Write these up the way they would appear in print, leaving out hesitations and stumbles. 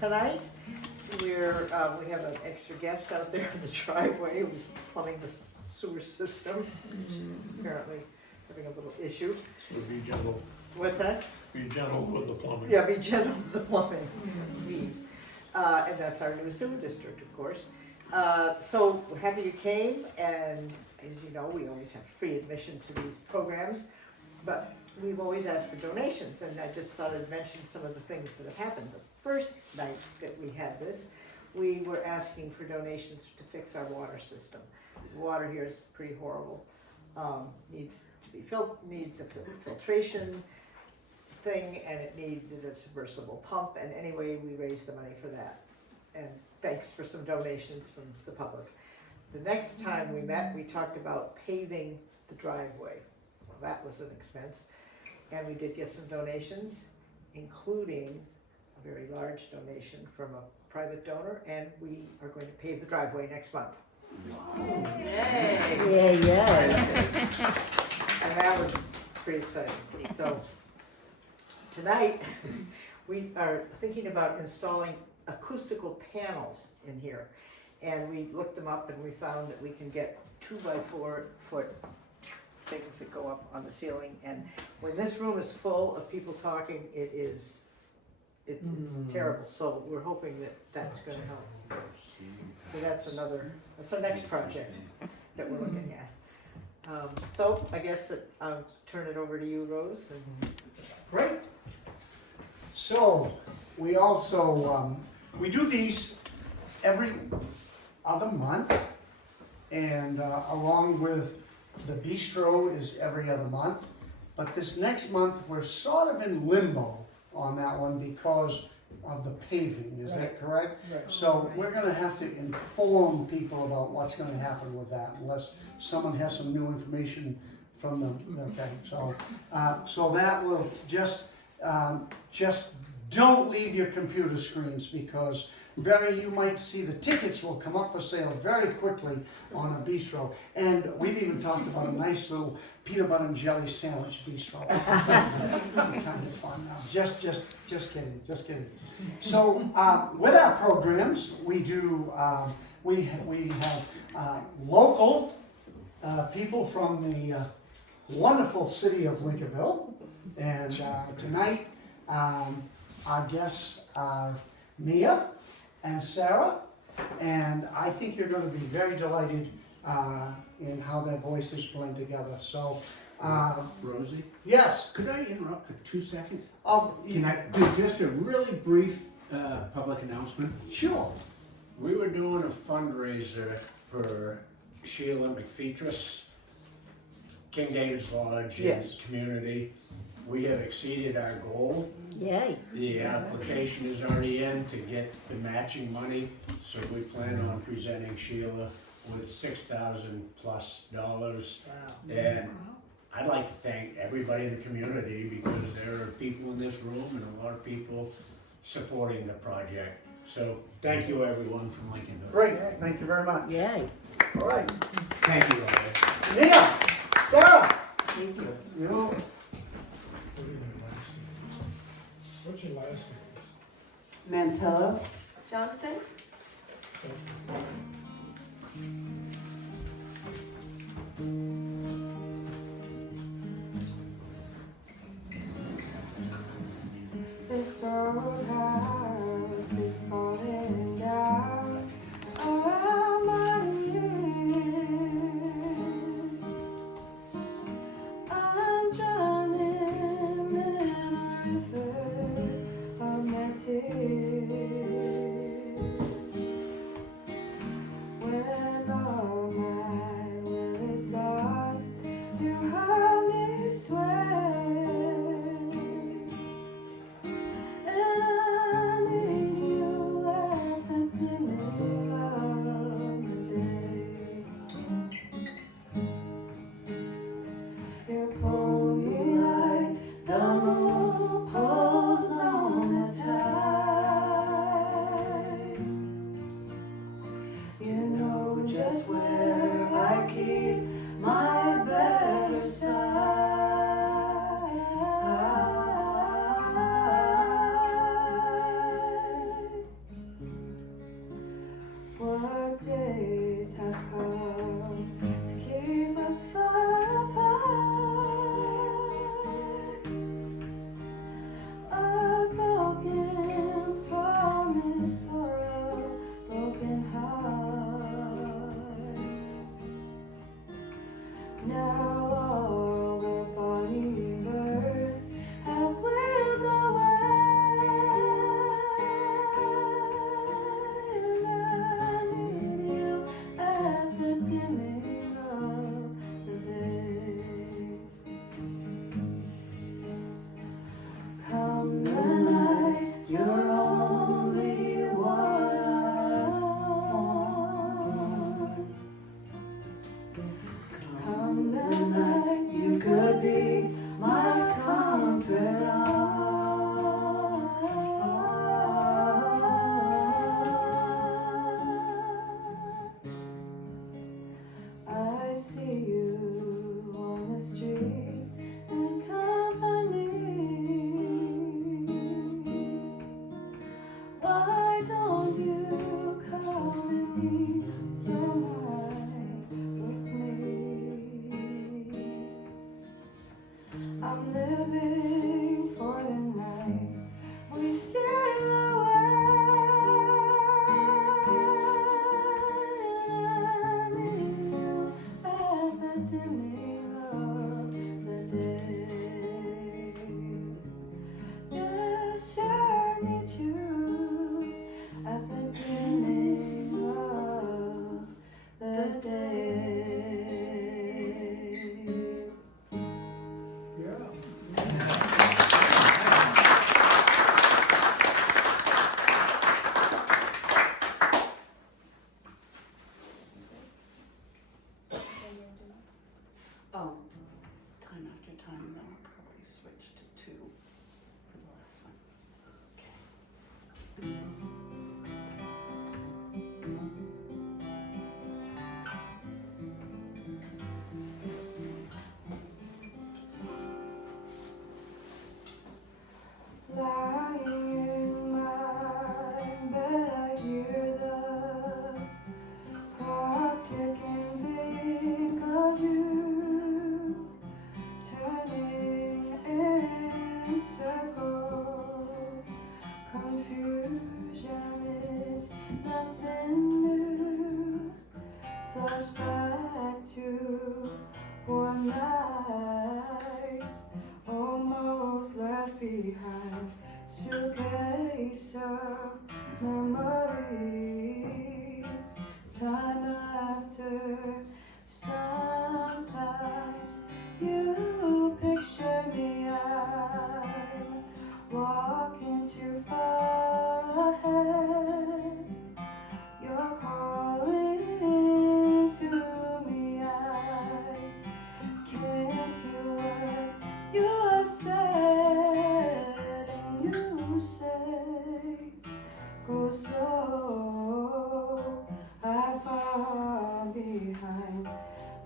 Tonight, we have an extra guest out there in the driveway who's plumbing the sewer system. He's apparently having a little issue. So be gentle, What's that? be gentle with the plumbing. Yeah, be gentle with the plumbing needs. And that's our new sewer district, of course. So we're happy you came, and as you know, we always have free admission to these programs, but we've always asked for donations, and I just thought I'd mention some of the things that have happened. The first night that we had this, we were asking for donations to fix our water system. The water here is pretty horrible. Needs to be needs a filtration thing, and it needed a submersible pump, and anyway, we raised the money for that. And thanks for some donations from the public. The next time we met, we talked about paving the driveway. Well, that was an expense, and we did get some donations, including a very large donation from a private donor, and we are going to pave the driveway next month. Yay! Yeah. And that was pretty exciting. So tonight, we are thinking about installing acoustical panels in here. And we looked them up and we found that we can get 2x4 foot things that go up on the ceiling. And when this room is full of people talking, it's terrible. So we're hoping that that's gonna help. So that's our next project that we're looking at. So I guess that I'll turn it over to you, Rose. And Great. So, we also, we do these every other month, and along with the bistro is every other month. But this next month, we're sort of in limbo on that one because of the paving, is that correct? Right. So we're gonna have to inform people about what's gonna happen with that unless someone has some new information from them, okay? So, so that will just don't leave your computer screens because you might see the tickets will come up for sale very quickly on a bistro. And we've even talked about a nice little peanut butter and jelly sandwich bistro. Kind of fun now. Just kidding. So with our programs, we do we have local people from the wonderful city of Lincolnville, and tonight our guests are Mia and Sarah, and I think you're going to be very delighted in how their voices blend together. So, Rosie, yes. could I interrupt for 2 seconds? Can Can I do just a really brief public announcement? Sure. We were doing a fundraiser for Sheila McFeetris, King David's Lodge, Yes. and community. We have exceeded our goal. Yay. The application is already in to get the matching money, so we plan on presenting Sheila with $6,000+ dollars. wow. And I'd like to thank everybody in the community because there are people in this room and a lot of people supporting the project. So thank you everyone from Lincolnville. Great. Thank you very much. Yay. All right. Thank you, Ryan. Mia, Sarah. Thank you. You know, What's your last name? Mantello. Johnston. This old house is falling down around my ears. I'm drowning in a river of my tears. days have come to keep us far apart. A broken promise or a broken heart. Now all the bonny birds have wheeled away, and I meet you at the dimming of the day. Come the night, you're only one I want. Come the night, you could be my confidant. I see you on the street in company. Why don't you come and ease your mind with me? I'm living for the night we steal away. I need you at the dimming of the day. Yes, I need you at the dimming of the day. Yeah. Time after time, then I'll probably switch to 2 for the last one. Lying in my bed, I hear the clock ticking, think of you, turning in circles. Confusion is nothing new. Flashback to warm nights, almost left behind. Suitcase of memories. Time after, sometimes you picture me. I'm walking too far ahead. You're calling to me. I can't hear what you said, and you say, go slow. I fall behind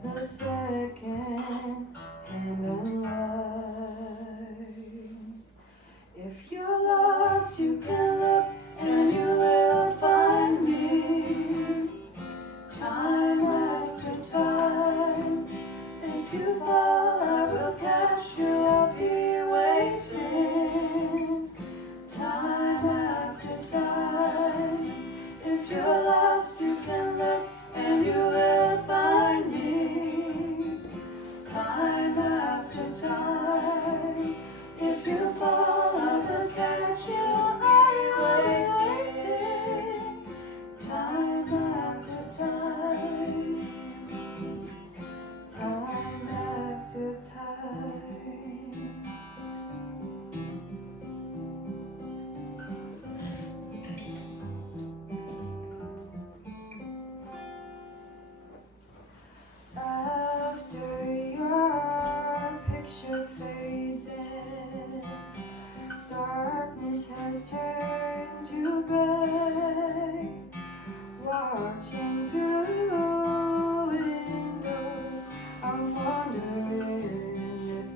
the second hand unwinds. If you're lost, you can look and you will find me. Time after time. If you fall, I will catch you. I'll be waiting. Time after time. If you're lost, you can look and you will find me. Time after time. If you fall, I will catch you. I'll be waiting. Time after time. Time after time. After your picture faded, darkness has turned to gray. Watching through windows, I'm wondering if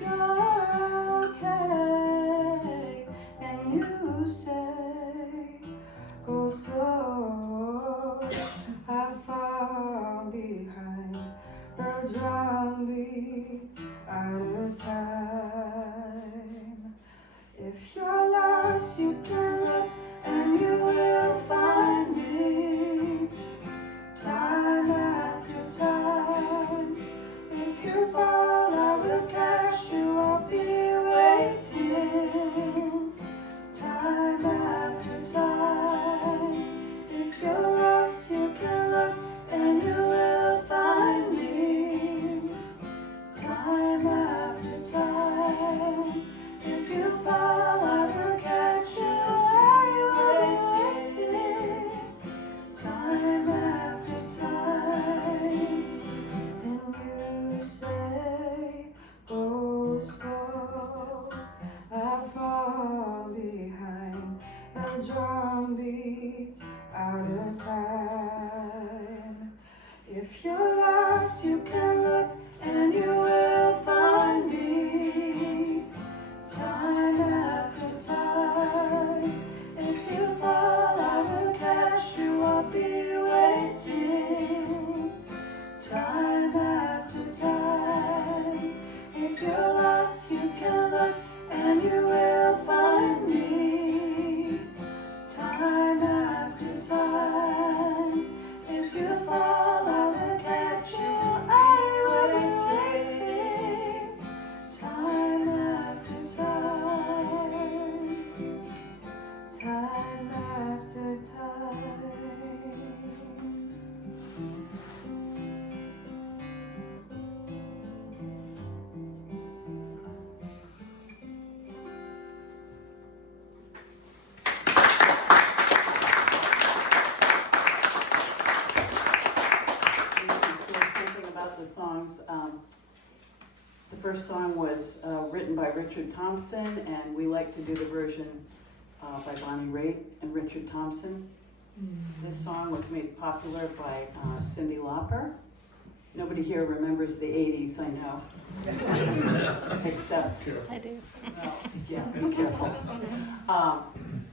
you're okay. And you say, go slow. I beats out of time. If you're lost, you can look and you will find me. Time after time. If you fall, I will catch you. I'll be waiting. Time after time. If you're lost, you can look and you will find me. Time after time. If you fall, I will catch you. I will be waiting. Time after time. Time after time. Something about the songs. The first song was written by Richard Thompson, and we like to do the version by Bonnie Raitt and Richard Thompson. This song was made popular by Cyndi Lauper. Nobody here remembers the 80s, I know. Except. I do. Yeah, be careful.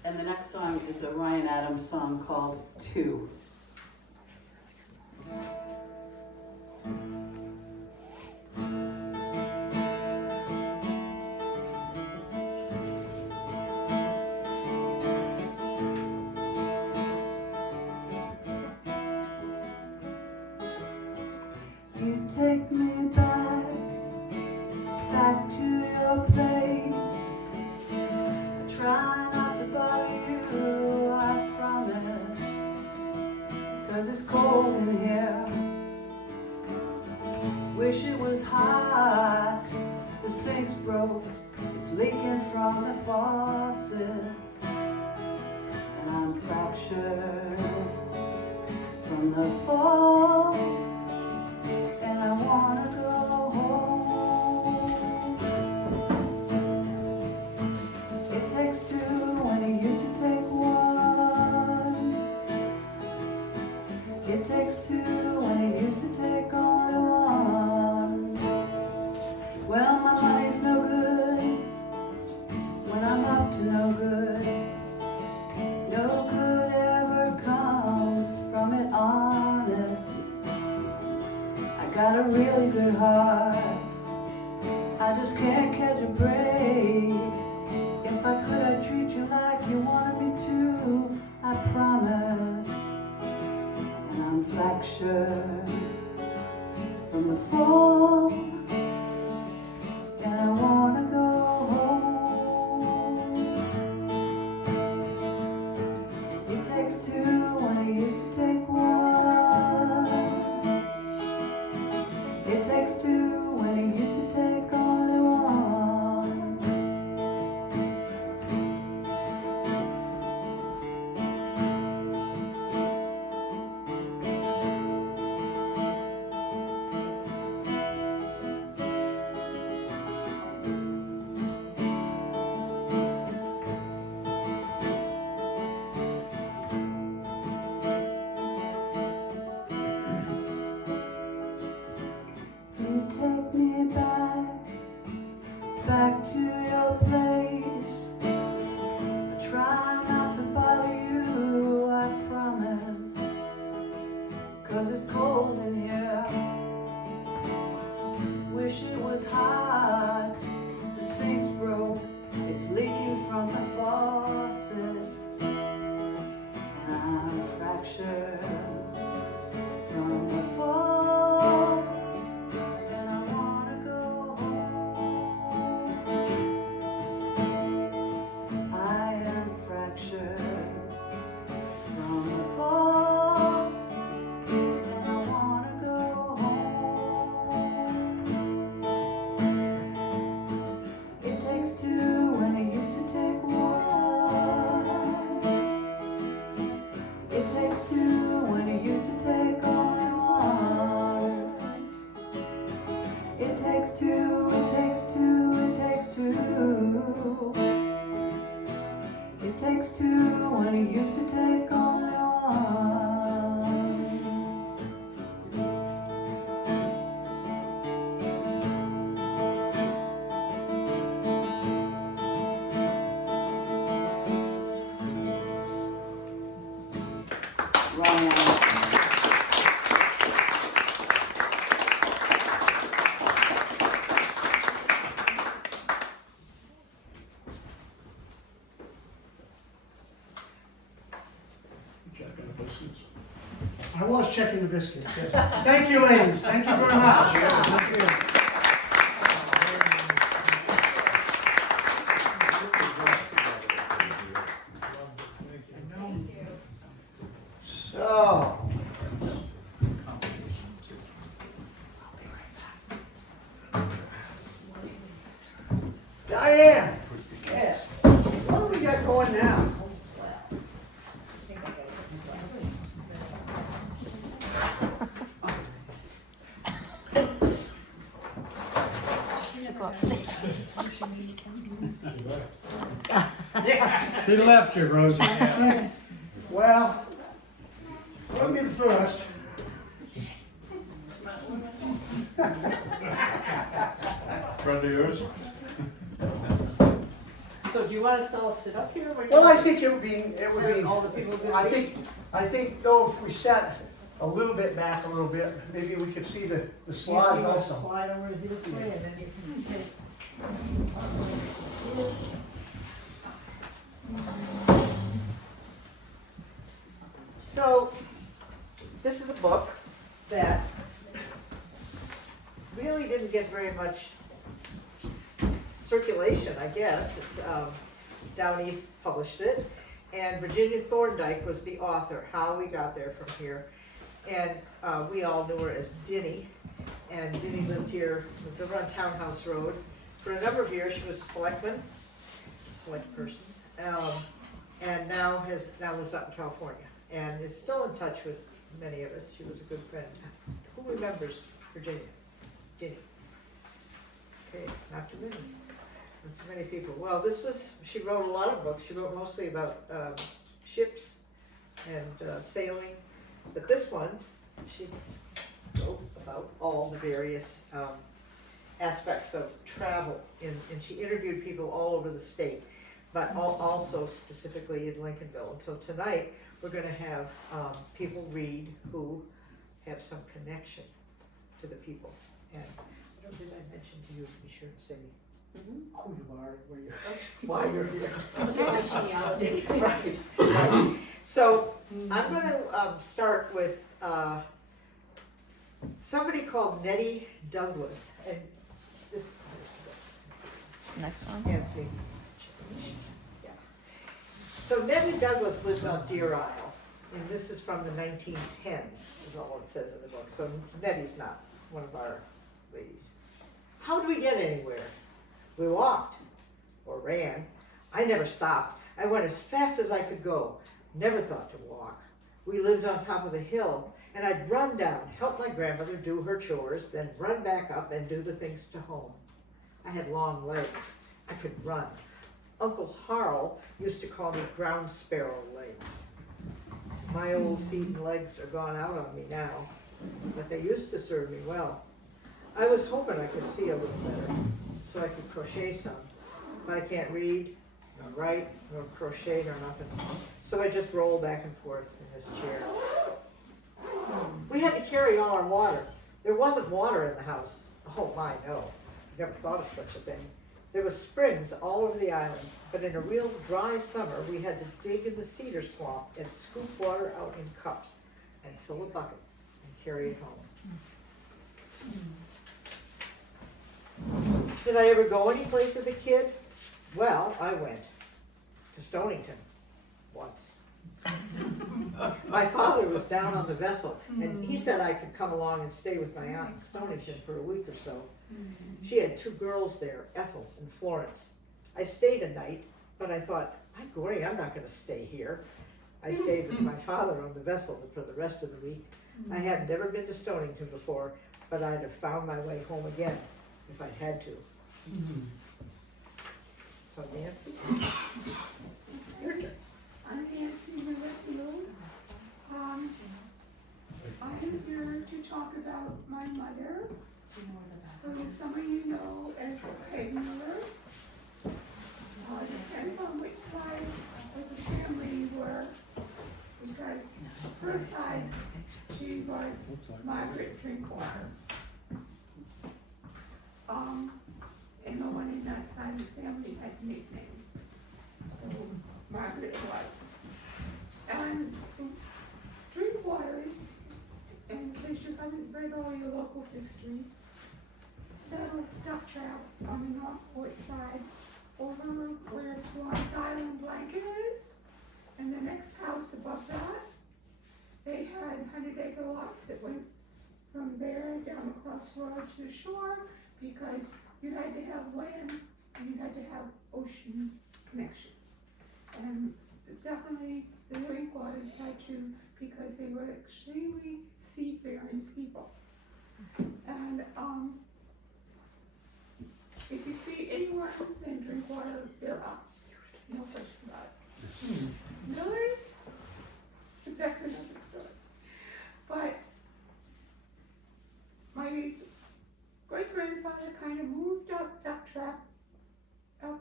And the next song is a Ryan Adams song called Two. You take me back to your place. I try not to bother you, I promise. 'Cause it's cold in here. Wish it was hot. The sink's broke, it's leaking from the faucet. And I'm fractured from the fall. And I wanna go home. It takes two when it used to take one. It takes two when it used to take only one. Well, my money's no good when I'm up to no good. No good ever comes from it, honest. Got a really good heart, I just can't catch a break. If I could, I'd treat you like you wanted me to, I promise. And I'm fractured from the fall, and I wanna go home. It takes two when it used to take one. It takes two when it used to take only one. take only one. Ryan. Checking the biscuits. I was checking the biscuits, yes. Thank you, ladies, thank you very much. Thank you. So. Diane. Yes. What do we got going now? She left you, Rosie. Well, let me be the first. Friend of yours? So do you want us to all sit up here? Or Well, I think it would be, all the people that I think though, if we sat a little bit back a little bit, maybe we could see the slides also. Slide over this way and then you can take. So, this is a book that really didn't get very much circulation, I guess. It's, Down East published it, and Virginia Thorndike was the author, How We Got There From Here. And we all knew her as Dinny, and Dinny lived over on Townhouse Road. For a number of years, she was a select person, and now lives out in California, and is still in touch with many of us. She was a good friend. Who remembers Virginia? Dinny? Okay, not too many. Not too many people. Well, she wrote a lot of books. She wrote mostly about ships and sailing, but this one, she wrote about all the various aspects of travel, and she interviewed people all over the state, but also specifically in Lincolnville. And so tonight, we're gonna have people read who have some connection to the people. And did I mention to you, be sure to say who you are, where you're, why you're here. Right. So I'm gonna start with somebody called Nettie Douglas, and this. Next one. Nancy. Yes. So Nettie Douglas lived on Deer Isle, and this is from the 1910s, is all it says in the book. So Nettie's not one of our ladies. How do we get anywhere? We walked or ran. I never stopped. I went as fast as I could go. Never thought to walk. We lived on top of a hill, and I'd run down, help my grandmother do her chores, then run back up and do the things to home. I had long legs. I could run. Uncle Harl used to call me ground sparrow legs. My old feet and legs are gone out on me now, but they used to serve me well. I was hoping I could see a little better, so I could crochet some, but I can't read, nor write, nor crochet, nor nothing. So I just roll back and forth in this chair. We had to carry all our water. There wasn't water in the house. Oh my, no. Never thought of such a thing. There was springs all over the island, but in a real dry summer, we had to dig in the cedar swamp and scoop water out in cups and fill a bucket and carry it home. Did I ever go anyplace as a kid? Well, I went to Stonington once. My father was down on the vessel, and he said I could come along and stay with my aunt in Stonington for a week or so. She had 2 girls there, Ethel and Florence. I stayed a night, but I thought, my glory, I'm not going to stay here. I stayed with my father on the vessel for the rest of the week. I had never been to Stonington before, but I'd have found my way home again if I'd had to. So Nancy, your turn. I'm Nancy Miller-Field. I'm here to talk about my mother, who some of you know as Peg Miller. Depends on which side of the family you were, because her side, she was Margaret Drinkwater. And no one in that side of the family had nicknames, so Margaret was. And Drinkwaters, in case you haven't read all your local history, settled duck trap on the Northport side, over where Swan's Island Blanket is, and the next house above that. They had 100-acre lots that went from there down across the road to the shore, because you had to have land and you had to have ocean connections. And definitely the Drinkwaters had to, because they were extremely seafaring people. And if you see anyone named Drinkwater, they're us, no question about it. Millers, that's another story. But my great-grandfather kind of moved up Duck Trap, up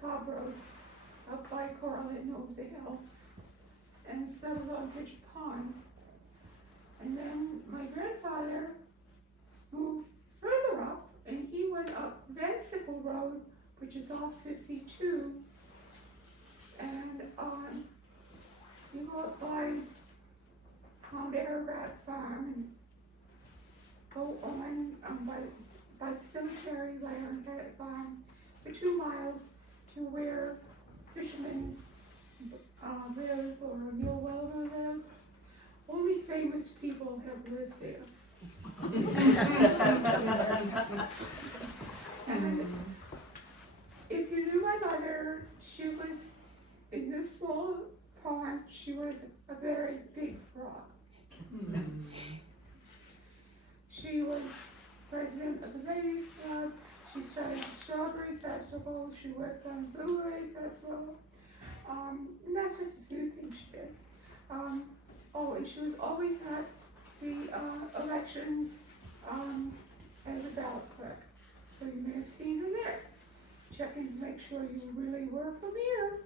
Cobb Road, up by Corlin over the hill, and settled on Bridget Pond. And then my grandfather moved further up, and he went up Vansickle Road, which is off 52, and you go up by Mount Ararat Farm and go on by the cemetery right on that farm for 2 miles to where fishermen live, or Neil Weller live. Only famous people have lived there. And if you knew my mother, she was in this small pond, she was a very big frog. She was president of the Ladies Club. She started the Strawberry Festival. She worked on the Blueberry Festival. And that's just a few things she did. And she was always at the elections as a ballot clerk. So you may have seen her there, checking to make sure you really were from here.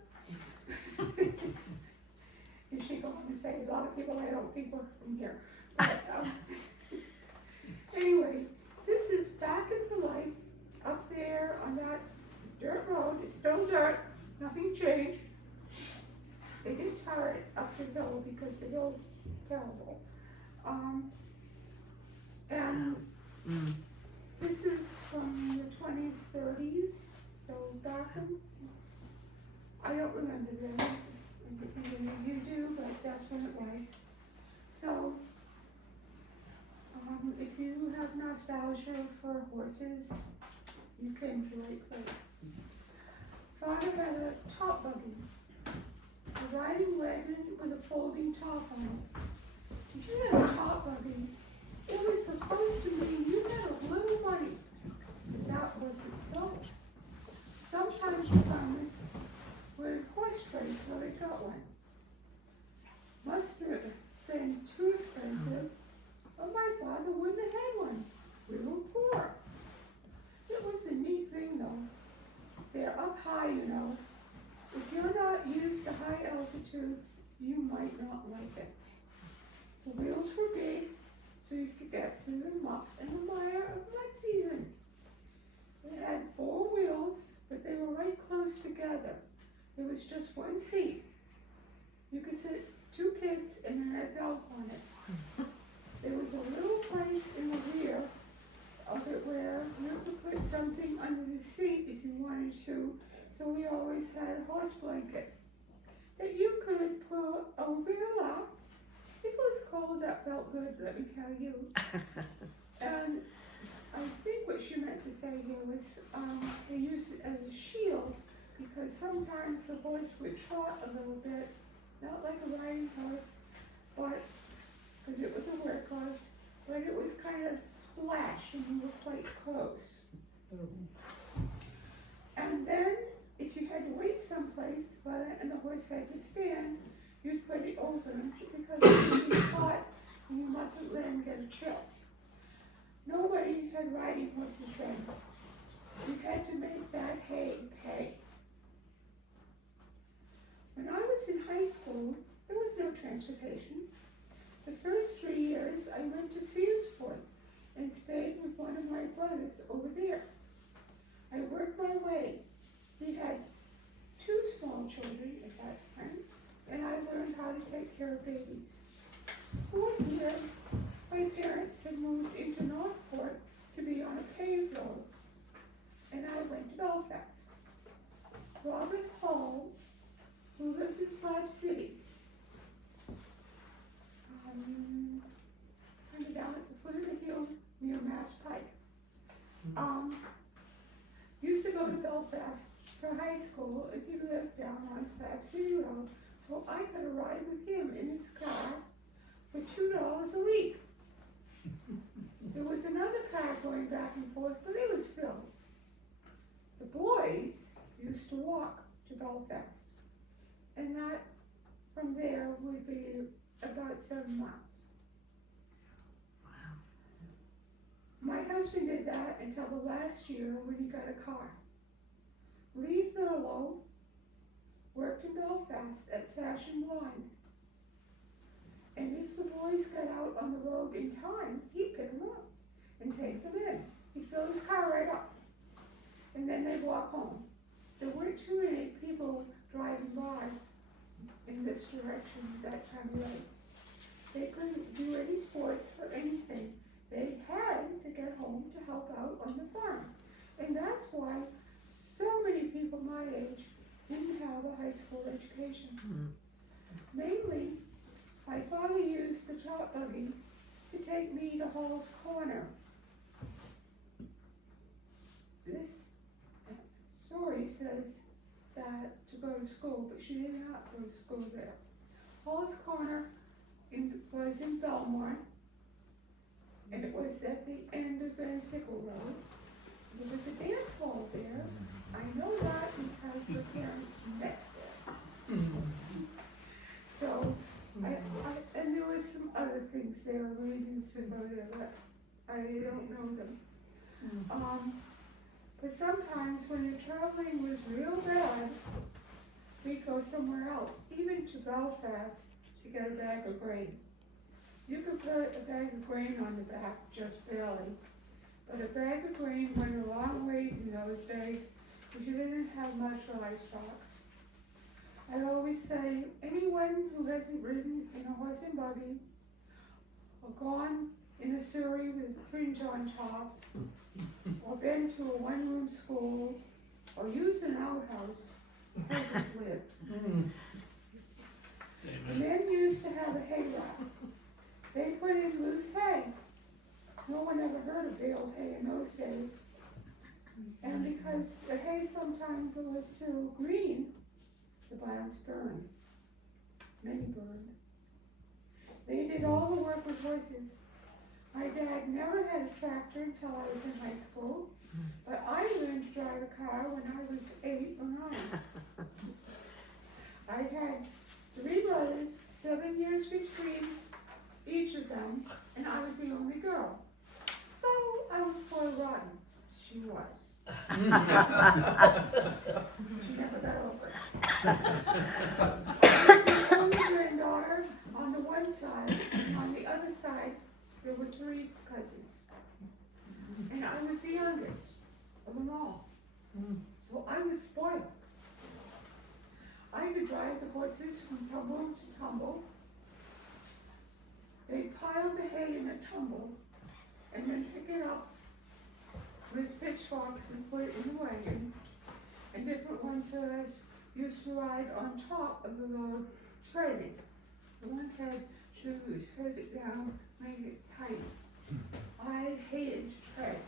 And she go on to say, a lot of people I don't think were from here. But, anyway, this is back in her life, up there on that dirt road. It's still dirt, nothing changed. They did tar it up the hill because the hill's terrible. And this is from the 20s, 30s, so back in, I don't remember then, you do, but that's when it was. So, if you have nostalgia for horses, you came to the right place. Father had a top buggy, a riding wagon with a folding top on it. If you had a top buggy, it was supposed to mean you had a little money. But that wasn't so. Sometimes the farmers would horse trade till they got one. Must have been too expensive, but my father wouldn't have had one. We were poor. It was a neat thing though. They're up high, you know. If you're not used to high altitudes, you might not like it. The wheels were big, so you could get through the muck and the mire of mud season. They had 4 wheels, but they were right close together. There was just one seat. You could sit 2 kids and an adult on it. There was a little place in the rear of it where you could put something under the seat if you wanted to. So we always had a horse blanket that you could put over your lap. If it was cold, that felt good, let me tell you. And I think what she meant to say here was they used it as a shield because sometimes the horse would trot a little bit, not like a riding horse, but because it was a work horse, but it was kind of splash and you were quite close. And then if you had to wait someplace, and the horse had to stand, you'd put it open because it would be hot and you mustn't let him get a chill. Nobody had riding horses then. You had to make that hay pay. When I was in high school, there was no transportation. The first 3 years, I went to Searsport and stayed with one of my brothers over there. I worked my way. He had 2 small children at that time, and I learned how to take care of babies. 4th year, my parents had moved into Northport to be on a paved road, and I went to Belfast. Robert Hall, who lived in Slab City, kind of down at the foot of the hill near Mass Pike, used to go to Belfast for high school, and he lived down on Slab City Road, so I could ride with him in his car for $2 a week. There was another car going back and forth, but it was filled. The boys used to walk to Belfast, and that from there would be about 7 miles. My husband did that until the last year when he got a car. Lee Thurlow worked in Belfast at Sash and Blind. And if the boys got out on the road in time, he'd pick them up and take them in. He'd fill his car right up. And then they'd walk home. There weren't too many people driving by in this direction that time of night. They couldn't do any sports or anything. They had to get home to help out on the farm. And that's why so many people my age didn't have a high school education. Mainly, my father used the top buggy to take me to Hall's Corner. This story says that to go to school, but she did not go to school there. Hall's Corner was in Belmore, and it was at the end of Van Sickle Road. There was a dance hall there. I know that because her parents met there. So, and there was some other things there, reasons to go there, but I don't know them. But sometimes when the traveling was real bad, we'd go somewhere else, even to Belfast, to get a bag of grain. You could put a bag of grain on the back, just barely. But a bag of grain went a long ways in those days, because you didn't have much livestock. I always say, anyone who hasn't ridden in a horse and buggy, or gone in a surrey with a fringe on top, or been to a one-room school, or used an outhouse, hasn't lived. The men used to have a hay rack. They put in loose hay. No one ever heard of baled hay in those days. And because the hay sometimes was so green, the barns burned. Many burned. They did all the work with horses. My dad never had a tractor until I was in high school, but I learned to drive a car when I was 8 or 9. I had 3 brothers, 7 years between each of them, and I was the only girl. So I was spoiled rotten. She was. She never got over it. I was the only granddaughter on the one side, and on the other side there were 3 cousins. And I was the youngest of them all. So I was spoiled. I could drive the horses from tumble to tumble. They piled the hay in a tumble and then pick it up with pitchforks and put it in the wagon. And different ones of us used to ride on top of the load, treading. The one had to tread it down, make it tight. I hated to tread.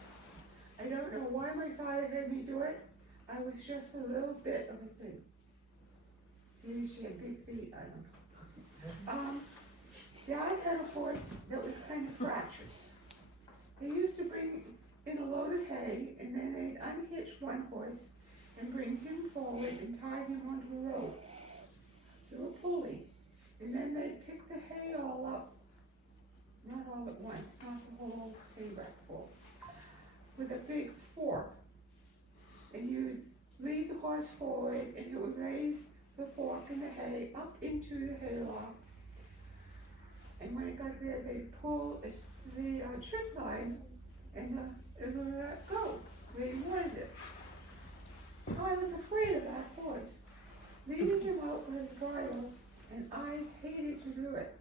I don't know why my father had me do it. I was just a little bit of a thing. Maybe she had big feet, I don't know. Dad had a horse that was kind of fractious. They used to bring in a load of hay, and then they'd unhitch one horse and bring him forward and tie him onto a rope through a pulley. And then they'd pick the hay all up, not all at once, not the whole hay rack full, with a big fork. And you'd lead the horse forward and it would raise the fork and the hay up into the hayloft. And when it got there, they'd pull the trip line and it would let go where you wanted it. I was afraid of that horse, leading him out with his bridle, and I hated to do it.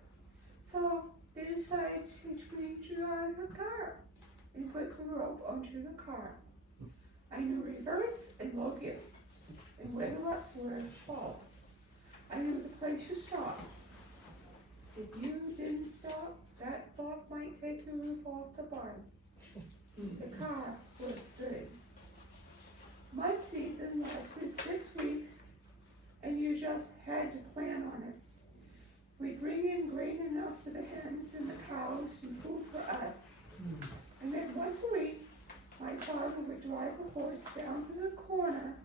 So they decided to teach me to drive a car and put the rope onto the car. I knew reverse and low gear, and where the ruts were to fall. I knew the place to stop. If you didn't stop, that thought might take the roof off the barn. The car was big. Mud season lasted 6 weeks, and you just had to plan on it. We'd bring in grain enough for the hens and the cows and food for us. And then once a week, my father would drive the horse down to the corner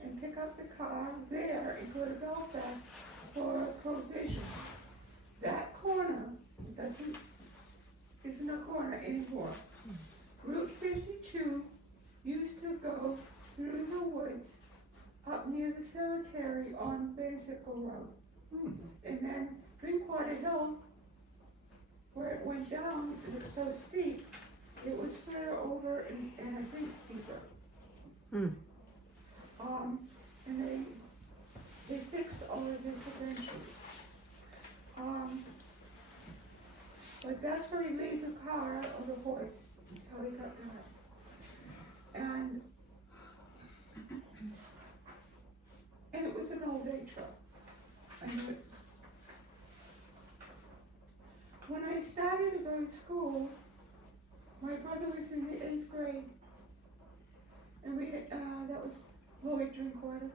and pick up the car there and go to Belfast for provision. That corner isn't a corner anymore. Route 52 used to go through the woods up near the cemetery on Bicycle Road. And then Drinkwater Hill, where it went down, it was so steep, it was further over and I think steeper. And they fixed all of this eventually. But that's where he laid the car or the horse until he got there. And it was an old day truck. I knew it. When I started to go to school, my brother was in the 8th grade. And that was Lloyd Drinkwater.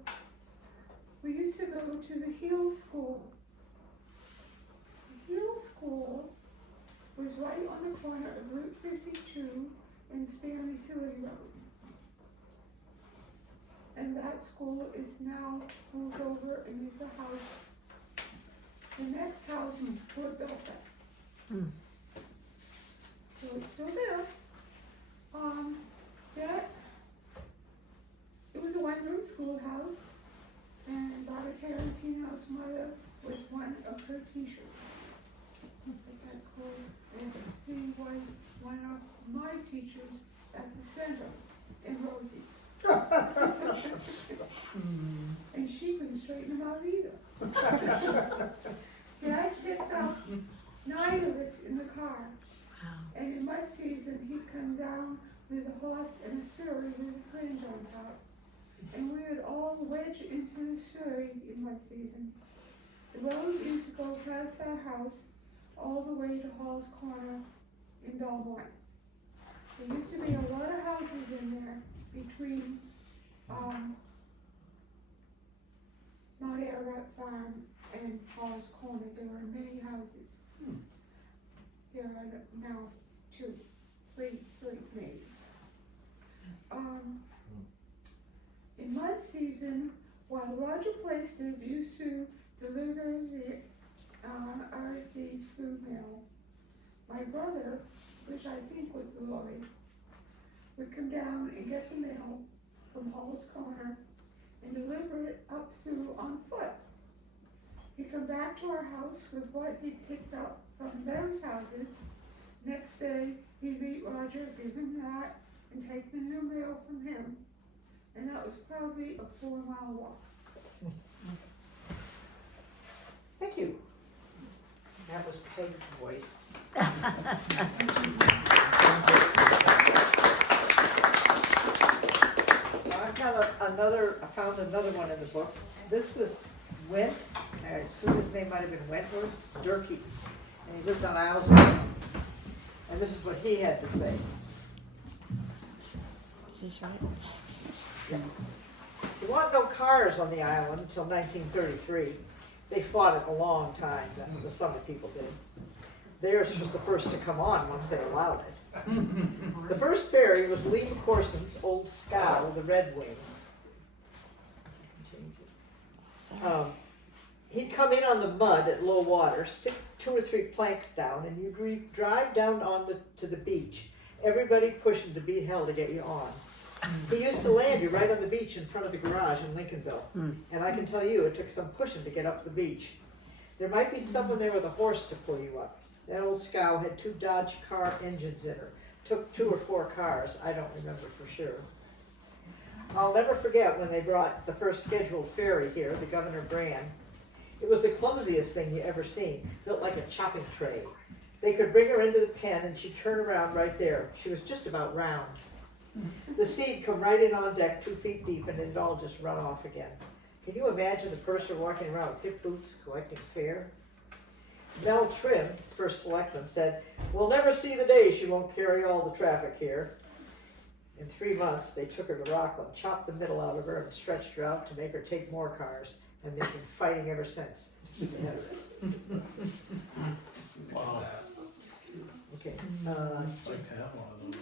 We used to go to the Hill School. The Hill School was right on the corner of Route 52 and Stanley Silly Road. And that school is now moved over and is a house. The next house toward Belfast. So it's still there. It was a one-room schoolhouse, and Barbara Tarantino's mother was one of her teachers at that school, and she was one of my teachers at the center in Rosie. And she couldn't straighten them out either. Dad picked up 9 of us in the car. And in mud season, he'd come down with a horse and a surrey with a fringe on top. And we would all wedge into the surrey in mud season. The road used to go past our house all the way to Hall's Corner in Belmont. There used to be a lot of houses in there between Mount Ararat Farm and Hall's Corner. There were many houses. There are now 2, 3 maybe. In mud season, while Roger Plaisted used to deliver the RFD food mail, my brother, which I think was Lloyd, would come down and get the mail from Hall's Corner and deliver it up through on foot. He'd come back to our house with what he'd picked up from those houses. Next day, he'd meet Roger, give him that, and take the new mail from him. And that was probably a 4-mile walk. Thank you. That was Peg's voice. I found another one in the book. This was Went, I assume his name might have been Wentworth Durkee, and he lived on Islesville. And this is what he had to say. Is this right? There weren't no cars on the island until 1933. They fought it a long time, the Summit people did. Theirs was the first to come on once they allowed it. The first ferry was Lee McCorson's old scow, the Red Wing. Sorry. He'd come in on the mud at low water, stick 2 or 3 planks down, and you'd drive down to the beach. Everybody pushing to beat hell to get you on. He used to land you right on the beach in front of the garage in Lincolnville. And I can tell you, it took some pushing to get up the beach. There might be someone there with a horse to pull you up. That old scow had 2 Dodge car engines in her. Took 2 or 4 cars, I don't remember for sure. I'll never forget when they brought the first scheduled ferry here, the Governor Brand. It was the clumsiest thing you ever seen, built like a chopping tray. They could bring her into the pen and she'd turn around right there. She was just about round. The sea'd come right in on deck 2 feet deep and it'd all just run off again. Can you imagine the purser walking around with hip boots collecting fare? Mel Trim, first selectman, said, "We'll never see the day she won't carry all the traffic here." In 3 months, they took her to Rockland, chopped the middle out of her and stretched her out to make her take more cars. And they've been fighting ever since to keep ahead of it. Wow. Okay, I'd like to have one of those.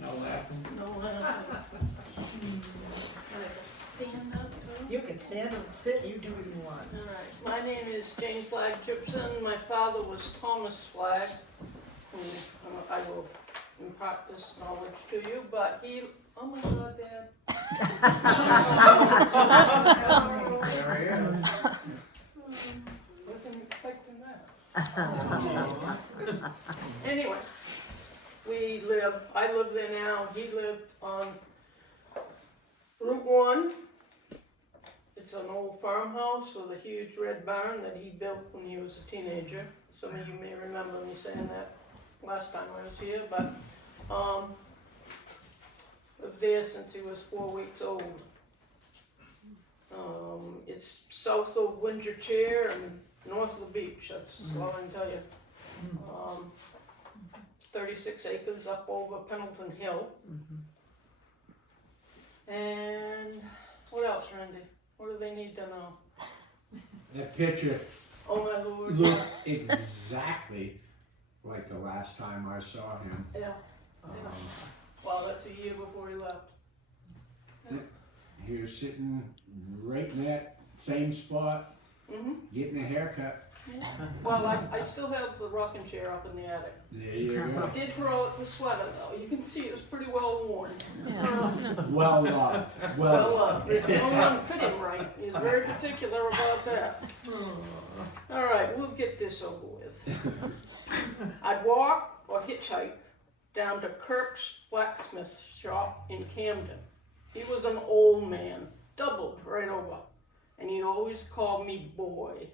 No laughing? No, stand up, you can stand and sit, you do what you want. All right, my name is Jane Flagg Gibson. My father was Thomas Flagg, who I will impart this knowledge to you, but he, oh my God, Dad. There he is. Wasn't expecting that. Anyway, I live there now, he lived on Route 1. It's an old farmhouse with a huge red barn that he built when he was a teenager. Some of you may remember me saying that last time I was here, but lived there since he was 4 weeks old. It's south of Windsor Chair and north of the beach, that's all I can tell you. 36 acres up over Pendleton Hill. And what else, Randy? What do they need to know? That picture Oh my Lord. looks exactly like the last time I saw him. Yeah. Um, Well, that's a year before he left. He was sitting right in that same spot, Mm-hmm. getting a haircut. Yeah. Well, I still have the rocking chair up in the attic. There you go. I did throw out the sweater though. You can see it was pretty well worn. Well loved. Well, it don't fit him right. He's very particular about that. All right, we'll get this over with. I'd walk or hitchhike down to Kirk's blacksmith shop in Camden. He was an old man, doubled right over, and he always called me boy.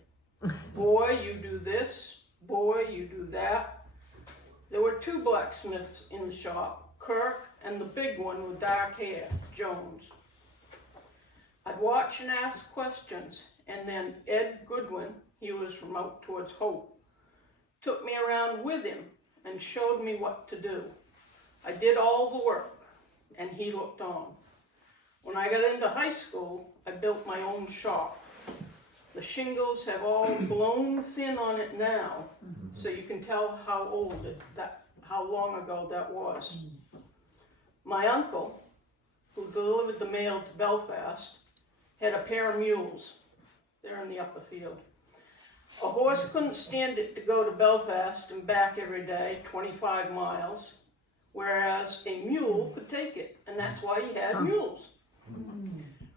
Boy, you do this. Boy, you do that. There were 2 blacksmiths in the shop, Kirk and the big one with dark hair, Jones. I'd watch and ask questions, and then Ed Goodwin, he was from out towards Hope, took me around with him and showed me what to do. I did all the work, and he looked on. When I got into high school, I built my own shop. The shingles have all blown thin on it now, so you can tell how how long ago that was. My uncle, who delivered the mail to Belfast, had a pair of mules. They're in the upper field. A horse couldn't stand it to go to Belfast and back every day, 25 miles, whereas a mule could take it, and that's why he had mules.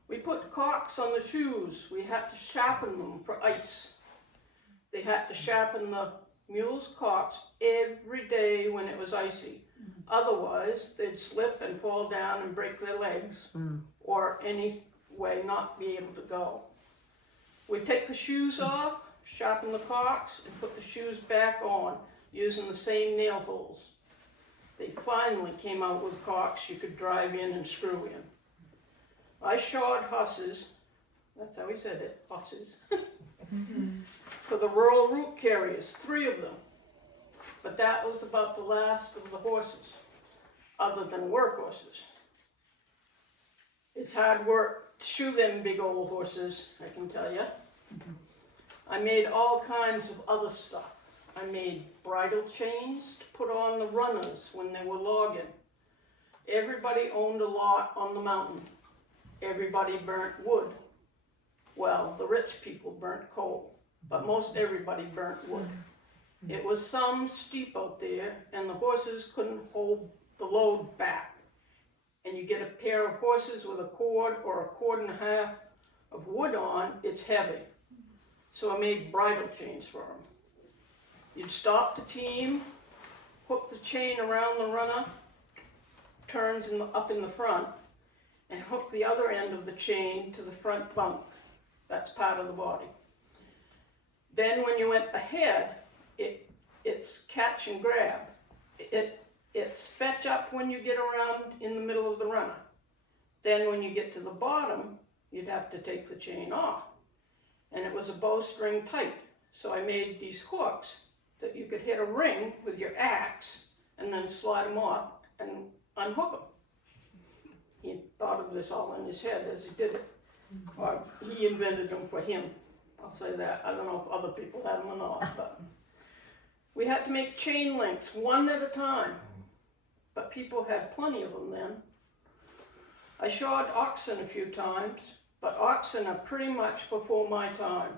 We put caulks on the shoes. We had to sharpen them for ice. They had to sharpen the mule's caulks every day when it was icy. Otherwise, they'd slip and fall down and break their legs, or anyway not be able to go. We'd take the shoes off, sharpen the caulks, and put the shoes back on using the same nail holes. They finally came out with caulks you could drive in and screw in. I shod horses, that's how he said it, horses, for the rural route carriers, 3 of them. But that was about the last of the horses, other than work horses. It's hard work to shoe them big old horses, I can tell you. I made all kinds of other stuff. I made bridle chains to put on the runners when they were logging. everybody owned a lot on the mountain. Everybody burnt wood. Well, the rich people burnt coal, but most everybody burnt wood. It was some steep out there, and the horses couldn't hold the load back. And you get a pair of horses with a cord or a cord and a half of wood on, it's heavy. So I made bridle chains for them. You'd stop the team, hook the chain around the runner, turns up in the front, and hook the other end of the chain to the front bunk. That's part of the body. Then when you went ahead, it's catch and grab. It's fetch up when you get around in the middle of the runner. Then when you get to the bottom, you'd have to take the chain off. And it was a bowstring tight. So I made these hooks that you could hit a ring with your axe and then slide them off and unhook them. He thought of this all in his head as he did it. Or he invented them for him. I'll say that. I don't know if other people had them or not, but we had to make chain links one at a time. But people had plenty of them then. I shod oxen a few times, but oxen are pretty much before my time.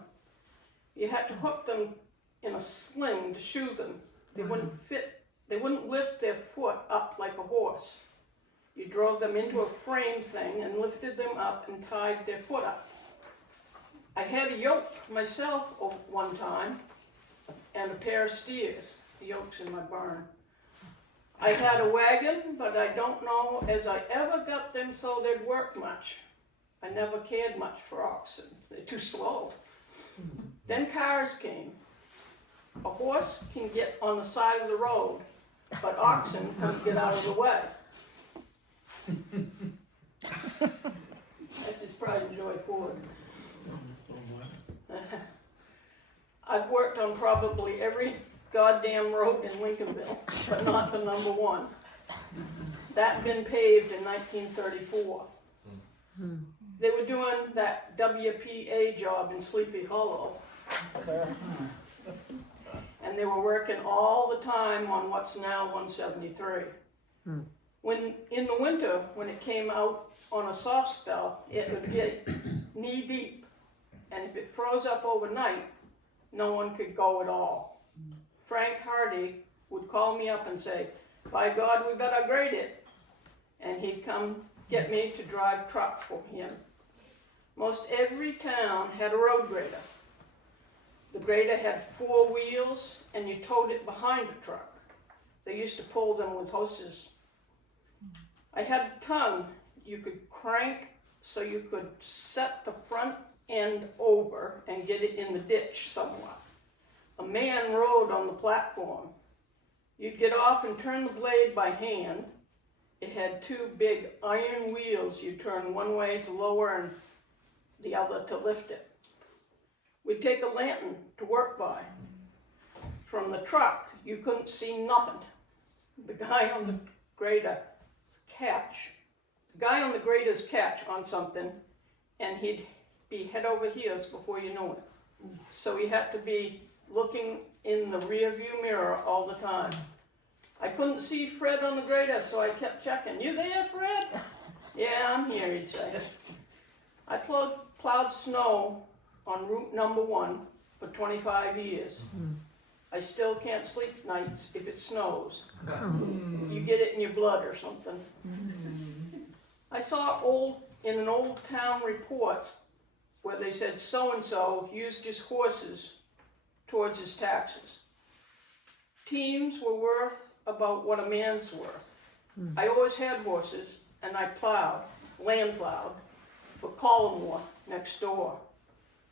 You had to hook them in a sling to shoe them. They wouldn't fit, they wouldn't lift their foot up like a horse. You drove them into a frame thing and lifted them up and tied their foot up. I had a yoke myself one time and a pair of steers. The yoke's in my barn. I had a wagon, but I don't know as I ever got them so they'd work much. I never cared much for oxen. They're too slow. Then cars came. A horse can get on the side of the road, but oxen can't get out of the way. That's his pride and joy Ford. I've worked on probably every goddamn road in Lincolnville, but not the number one. That been paved in 1934. They were doing that WPA job in Sleepy Hollow. And they were working all the time on what's now 173. When in the winter, when it came out on a soft spell, it would get knee deep. And if it froze up overnight, no one could go at all. Frank Hardy would call me up and say, "By God, we better grade it." And he'd come get me to drive truck for him. Most every town had a road grader. The grader had 4 wheels and you towed it behind a truck. They used to pull them with hoses. I had a tongue you could crank so you could set the front end over and get it in the ditch somewhat. A man rode on the platform. You'd get off and turn the blade by hand. It had 2 big iron wheels you turn one way to lower and the other to lift it. We'd take a lantern to work by. From the truck, you couldn't see nothing. The guy on the grader's catch on something, and he'd be head over heels before you know it. So he had to be looking in the rear view mirror all the time. I couldn't see Fred on the grader, so I kept checking. "You there, Fred?" "Yeah, I'm here," he'd say. I plowed snow on Route number 1 for 25 years. I still can't sleep nights if it snows. You get it in your blood or something. I saw in an old town reports where they said so-and-so used his horses towards his taxes. Teams were worth about what a man's worth. I always had horses, and I land plowed, for Collingwood next door.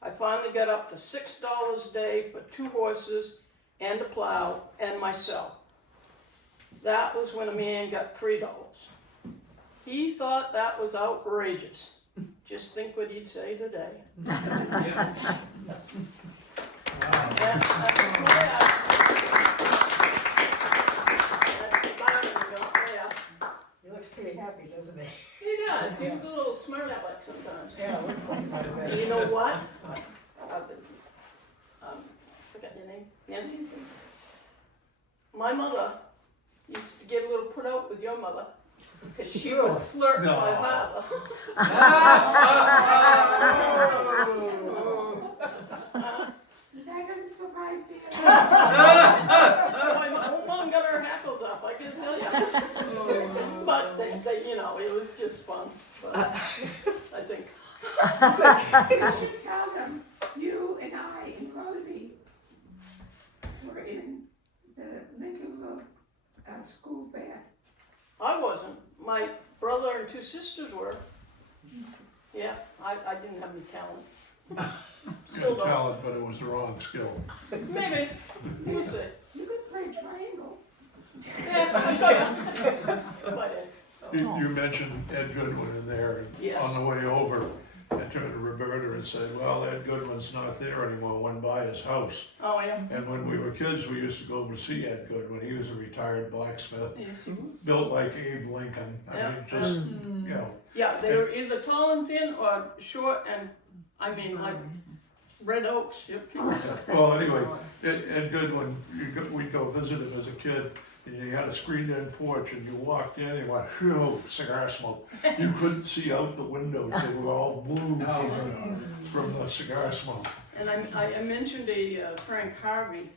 I finally got up to $6 a day for 2 horses and a plow and myself. That was when a man got $3. He thought that was outrageous. Just think what he'd say today. That's the bargain we don't pay. He looks pretty happy, doesn't he? He does. He's a little smart aleck sometimes. Yeah, it looks like he might have been. You know what? Forgot your name. Nancy? My mother used to get a little put out with your mother Cause she would flirt with my No. father. That doesn't surprise me at My old mom got her hackles up, I can tell you. But they, you know, it was just fun, but I think. all. You should tell them, you and I and Rosie were in the Lincolnville school band. I wasn't. My brother and two sisters were. Yeah, I didn't have any talent. Still don't. Talent, but it was the wrong skill. Maybe. We'll see. You could play triangle. Yeah, I could. But, You mentioned Ed Goodwin in there, and Yes. on the way over, I turned to Roberta and said, well, Ed Goodwin's not there anymore, went by his house. oh, yeah. And when we were kids, we used to go over to see Ed Goodwin. He was a retired blacksmith, Yes, he was. built like Abe Lincoln. I Yeah. mean, just, you know, Yeah, they were either tall and thin or short and, I mean, like red oaks. Yep. well, anyway, Ed Goodwin, we'd go visit him as a kid, and he had a screened-in porch, and you walked in, and you went, phew, cigar smoke. You couldn't see out the windows, they were all blue from the cigar smoke. And I mentioned a Frank Hardy,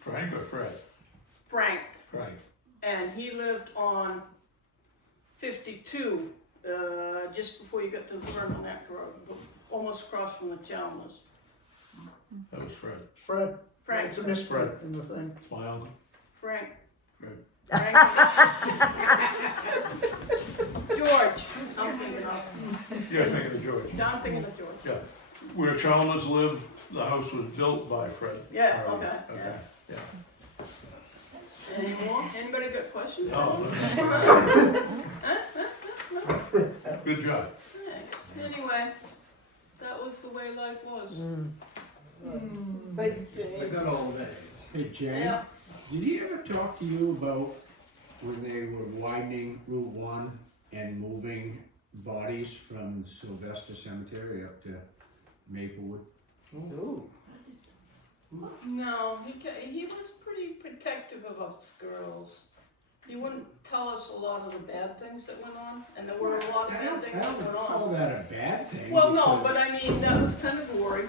Frank or Fred? Frank, Frank. and he lived on 52, just before you got to the Vernon Road, almost across from the Chalmers. That was Fred. Fred, Frank, it's a misprint in the thing. It's my uncle. Frank. Fred. Frank. George, I'm thinking of. Yeah, thinking of George. I'm thinking of George. Yeah. Where Chalmers lived, the house was built by Fred. Yeah, Hardy. okay, Okay, yeah. Any more? Anybody got questions? Oh, good job. Thanks. Anyway, that was the way life was. Thanks, Jane. got all day. Hey, Jane, Yeah. did he ever talk to you about when they were widening Route 1 and moving bodies from Sylvester Cemetery up to Maplewood? Ooh. No, he was pretty protective of us girls. He wouldn't tell us a lot of the bad things that went on, and there were a lot of bad things that went call on. that a bad thing. Well, no, because- but I mean, that was kind of gory,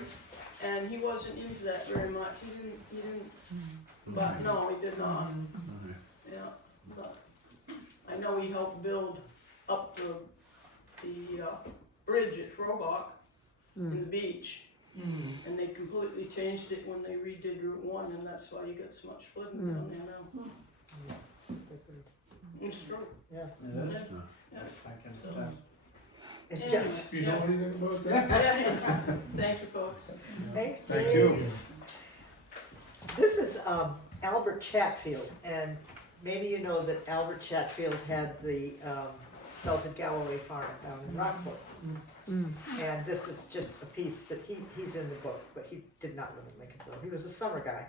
and he wasn't into that very much. He didn't, but no, he did not. Okay. Yeah, but I know he helped build up the bridge at Roebuck in the beach. And they completely changed it when they redid Route 1, and that's why you got so much flooding down there now. It's true. Yeah. Yeah. It's Anyway. just, You know anything about that? Yeah. Thank you, folks. thanks, Thank Jane. you. This is Albert Chatfield, and maybe you know that Albert Chatfield had the Belted Galloway farm down in Rockport. And this is just a piece that he's in the book, but he did not live in Lincolnville. He was a summer guy.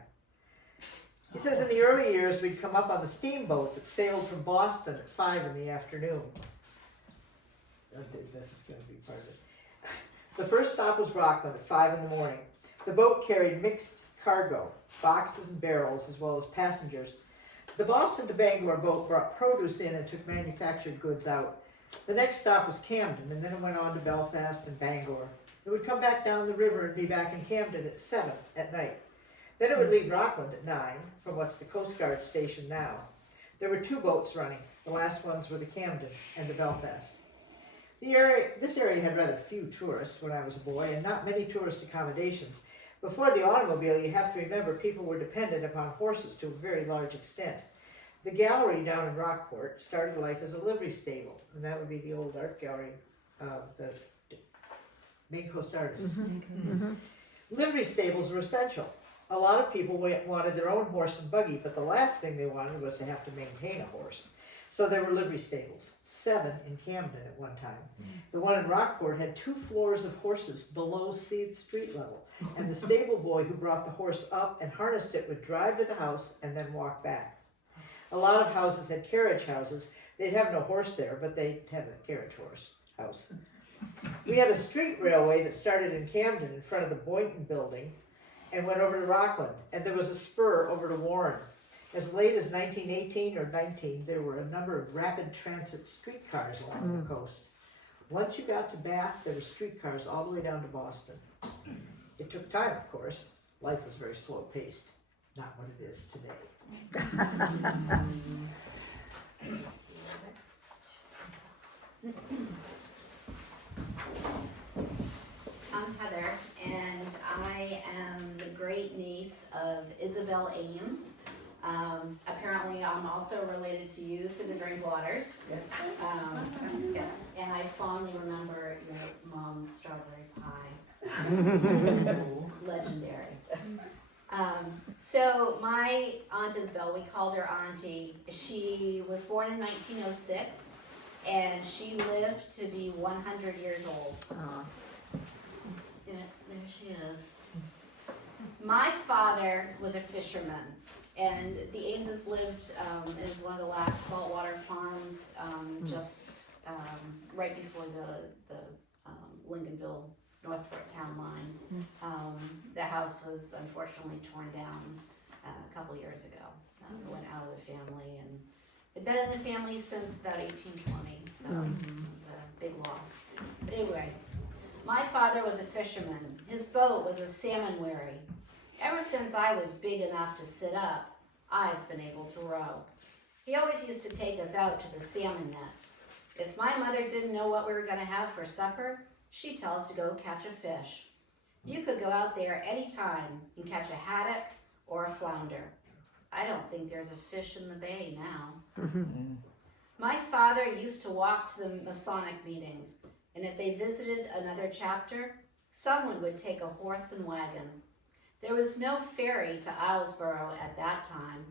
He says in the early years we'd come up on the steamboat that sailed from Boston at 5 in the afternoon. This is going to be part of it. The first stop was Rockland at 5 in the morning. The boat carried mixed cargo, boxes and barrels, as well as passengers. The Boston to Bangor boat brought produce in and took manufactured goods out. The next stop was Camden, and then it went on to Belfast and Bangor. It would come back down the river and be back in Camden at 7 at night. Then it would leave Rockland at 9, from what's the Coast Guard station now. There were 2 boats running. The last ones were the Camden and the Belfast. This area had rather few tourists when I was a boy, and not many tourist accommodations. Before the automobile, you have to remember people were dependent upon horses to a very large extent. The gallery down in Rockport started life as a livery stable, and that would be the old art gallery, the Maine Coast Artists. Livery stables were essential. A lot of people wanted their own horse and buggy, but the last thing they wanted was to have to maintain a horse. So there were livery stables, 7 in Camden at one time. The one in Rockport had 2 floors of horses below street level, and the stable boy who brought the horse up and harnessed it would drive to the house and then walk back. A lot of houses had carriage houses. They'd have no horse there, but they'd have a carriage house. We had a street railway that started in Camden in front of the Boynton building and went over to Rockland, and there was a spur over to Warren. as late as 1918 or 19, there were a number of rapid transit streetcars along the coast. Once you got to Bath, there were streetcars all the way down to Boston. It took time, of course. Life was very slow paced, not what it is today. I'm Heather, and I am the great niece of Isabel Ames. Apparently, I'm also related to you through the Drinkwaters. Yes. Yeah, and I fondly remember your mom's strawberry pie. Legendary. So my Aunt Isabel, we called her Auntie. She was born in 1906, and she lived to be 100 years old. Yeah, there she is. My father was a fisherman, and the Ameses lived as one of the last saltwater farms just right before the Lincolnville Northport town line. The house was unfortunately torn down a couple years ago. It went out of the family, and it'd been in the family since about 1820, so it was a big loss. But anyway, my father was a fisherman. His boat was a salmon wherry. Ever since I was big enough to sit up, I've been able to row. He always used to take us out to the salmon nets. If my mother didn't know what we were going to have for supper, she'd tell us to go catch a fish. You could go out there any time and catch a haddock or a flounder. I don't think there's a fish in the bay now. My father used to walk to the Masonic meetings, and if they visited another chapter, someone would take a horse and wagon. There was no ferry to Islesboro at that time.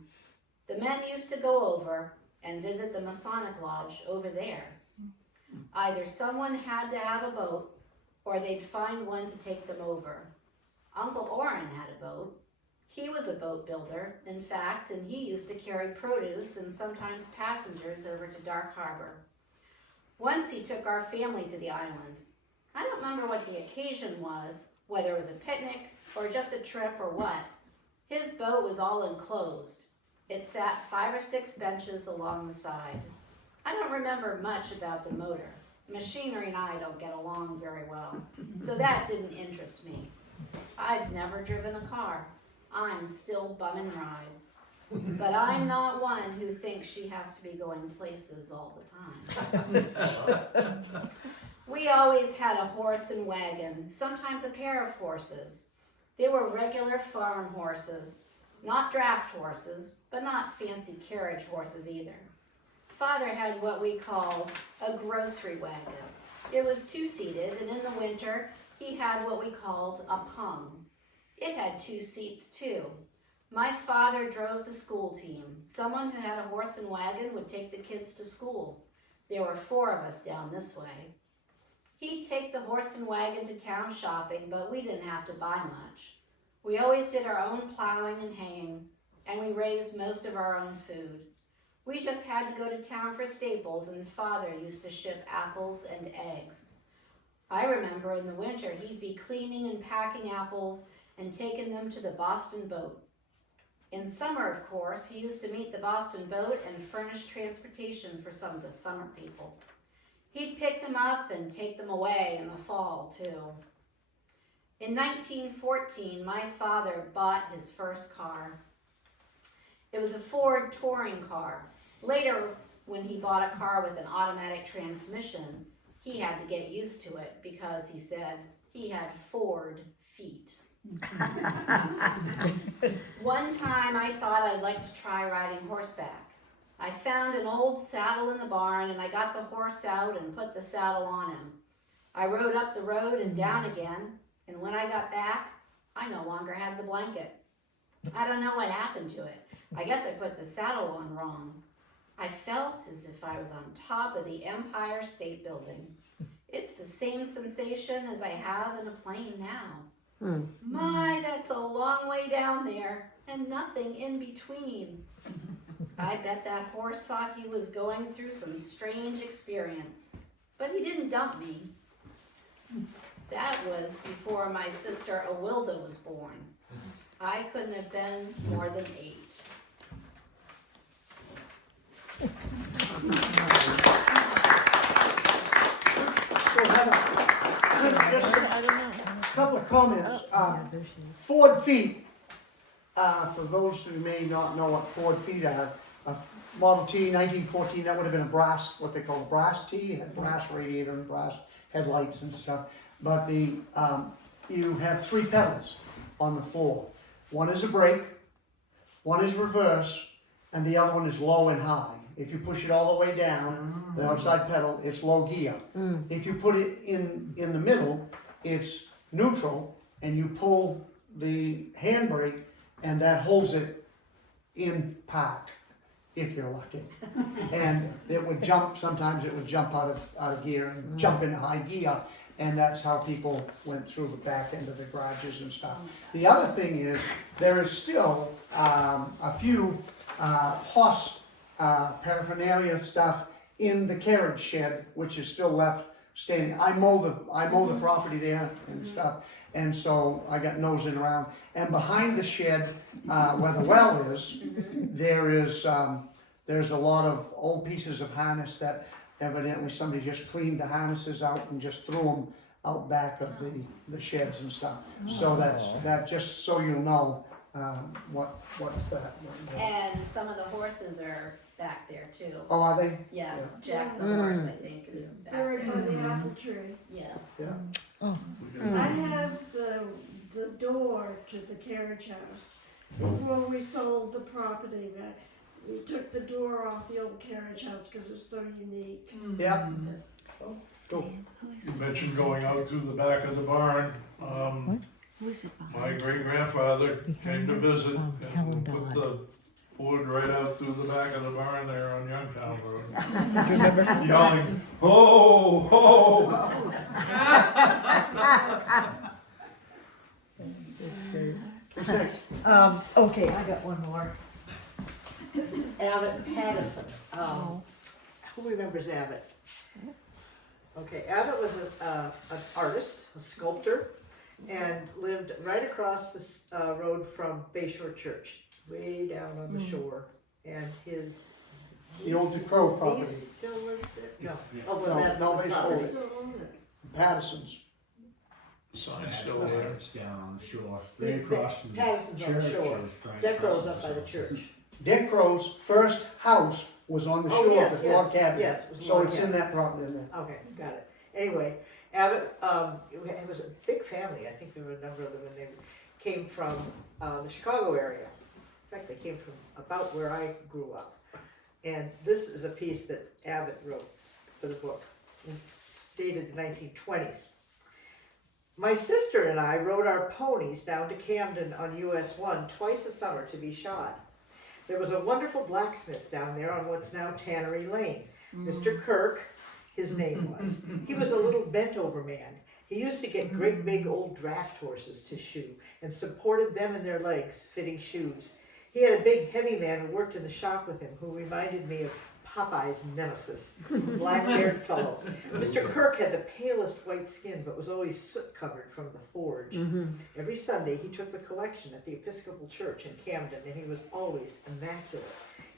The men used to go over and visit the Masonic Lodge over there. Either someone had to have a boat, or they'd find one to take them over. Uncle Orrin had a boat. He was a boat builder, in fact, and he used to carry produce and sometimes passengers over to Dark Harbor. Once he took our family to the island. I don't remember what the occasion was, whether it was a picnic or just a trip or what. His boat was all enclosed. It sat 5 or 6 benches along the side. I don't remember much about the motor. Machinery and I don't get along very well, so that didn't interest me. I've never driven a car. I'm still bumming rides. But I'm not one who thinks she has to be going places all the time. We always had a horse and wagon, sometimes a pair of horses. They were regular farm horses, not draft horses, but not fancy carriage horses either. Father had what we called a grocery wagon. It was 2-seated, and in the winter, he had what we called a pung. It had 2 seats too. My father drove the school team. Someone who had a horse and wagon would take the kids to school. There were 4 of us down this way. He'd take the horse and wagon to town shopping, but we didn't have to buy much. We always did our own plowing and haying, and we raised most of our own food. We just had to go to town for staples, and Father used to ship apples and eggs. I remember in the winter he'd be cleaning and packing apples and taking them to the Boston boat. In summer, of course, he used to meet the Boston boat and furnish transportation for some of the summer people. He'd pick them up and take them away in the fall, too. In 1914, my father bought his first car. It was a Ford touring car. Later, when he bought a car with an automatic transmission, he had to get used to it because he said he had Ford feet. One time I thought I'd like to try riding horseback. I found an old saddle in the barn and I got the horse out and put the saddle on him. I rode up the road and down again, and when I got back, I no longer had the blanket. I don't know what happened to it. I guess I put the saddle on wrong. I felt as if I was on top of the Empire State Building. It's the same sensation as I have in a plane now. My, that's a long way down there, and nothing in between. I bet that horse thought he was going through some strange experience, but he didn't dump me. That was before my sister Awilda was born. I couldn't have been more than 8. So Heather, just I don't know. a couple of comments. Ford feet, for those who may not know what Ford feet are, a Model T 1914, that would have been a brass, what they call a brass T, it had brass radiator and brass headlights and stuff. But you have 3 pedals on the floor. One is a brake, one is reverse, and the other one is low and high. If you push it all the way down, the outside pedal, it's low gear. If you put it in the middle, it's neutral, and you pull the handbrake, and that holds it in park, if you're lucky. And it would jump, sometimes it would jump out of gear and jump into high gear, and that's how people went through the back end of the garages and stuff. The other thing is, there is still a few horse paraphernalia stuff in the carriage shed, which is still left standing. I mow the property there and stuff, and so I got nosing around. And behind the shed, where the well is, there's a lot of old pieces of harness that evidently somebody just cleaned the harnesses out and just threw them out back of the sheds and stuff. So that just so you know what's that. And some of the horses are back there too. Oh, are they? Yes, Jack the horse, I think, is back They're right by there. the apple tree. Yes. Yeah. I have the door to the carriage house. Before we sold the property, we took the door off the old carriage house because it's so unique. Yeah. Cool. You mentioned going out through the back of the barn. My great-grandfather came to visit and put the Ford right out through the back of the barn there on Youngtown Road. Yelling, ho, ho! Okay, I got one more. This is Abbott Patterson. Who remembers Abbott? Okay, Abbott was an artist, a sculptor, and lived right across this road from Bayshore Church, way down on the shore. And his The old DeCrow property, niece still lives there? No. Oh, well, that's no, the they property. sold Patterson's. Sign's still there. It's down on the shore, There's right across from the Patterson's on the church. shore. is right Deck Row's across up by the from church. Dick Crow's first house was on the Oh, shore yes, with yes, log cabin. yes, it was So log it's in cabin. that property in there. Okay, got it. Anyway, Abbott, it was a big family. I think there were a number of them, and they came from the Chicago area. In fact, they came from about where I grew up. And this is a piece that Abbott wrote for the book. It's dated the 1920s. My sister and I rode our ponies down to Camden on US 1 twice a summer to be shod. There was a wonderful blacksmith down there on what's now Tannery Lane. Mr. Kirk, his name was. He was a little bent-over man. He used to get great big old draft horses to shoe and supported them in their legs, fitting shoes. He had a big heavy man who worked in the shop with him who reminded me of Popeye's nemesis, a black-haired fellow. Mr. Kirk had the palest white skin but was always soot-covered from the forge. Every Sunday he took the collection at the Episcopal Church in Camden, and he was always immaculate.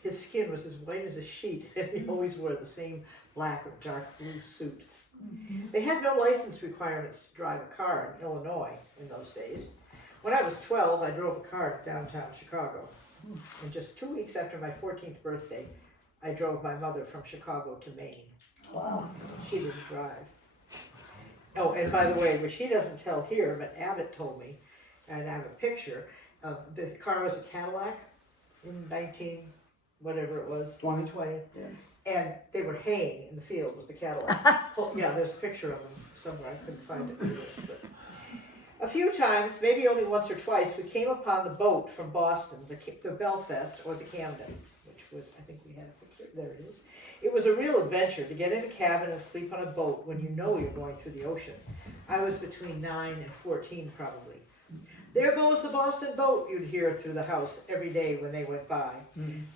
His skin was as white as a sheet, and he always wore the same black or dark blue suit. They had no license requirements to drive a car in Illinois in those days. When I was 12, I drove a car downtown Chicago. And just 2 weeks after my 14th birthday, I drove my mother from Chicago to Maine. Wow. She didn't drive. Oh, and by the way, which he doesn't tell here, but Abbott told me, and I have a picture, the car was a Cadillac in 19, whatever it was, 2020. Yeah. And they were haying in the field with the Cadillac. Oh, yeah, there's a picture of them somewhere, I couldn't find it for this, but. A few times, maybe only once or twice, we came upon the boat from Boston, the Belfast or the Camden, which was, I think we had a picture, there it is. It was a real adventure to get in a cabin and sleep on a boat when you know you're going through the ocean. I was between 9 and 14 probably. There goes the Boston boat, you'd hear through the house every day when they went by.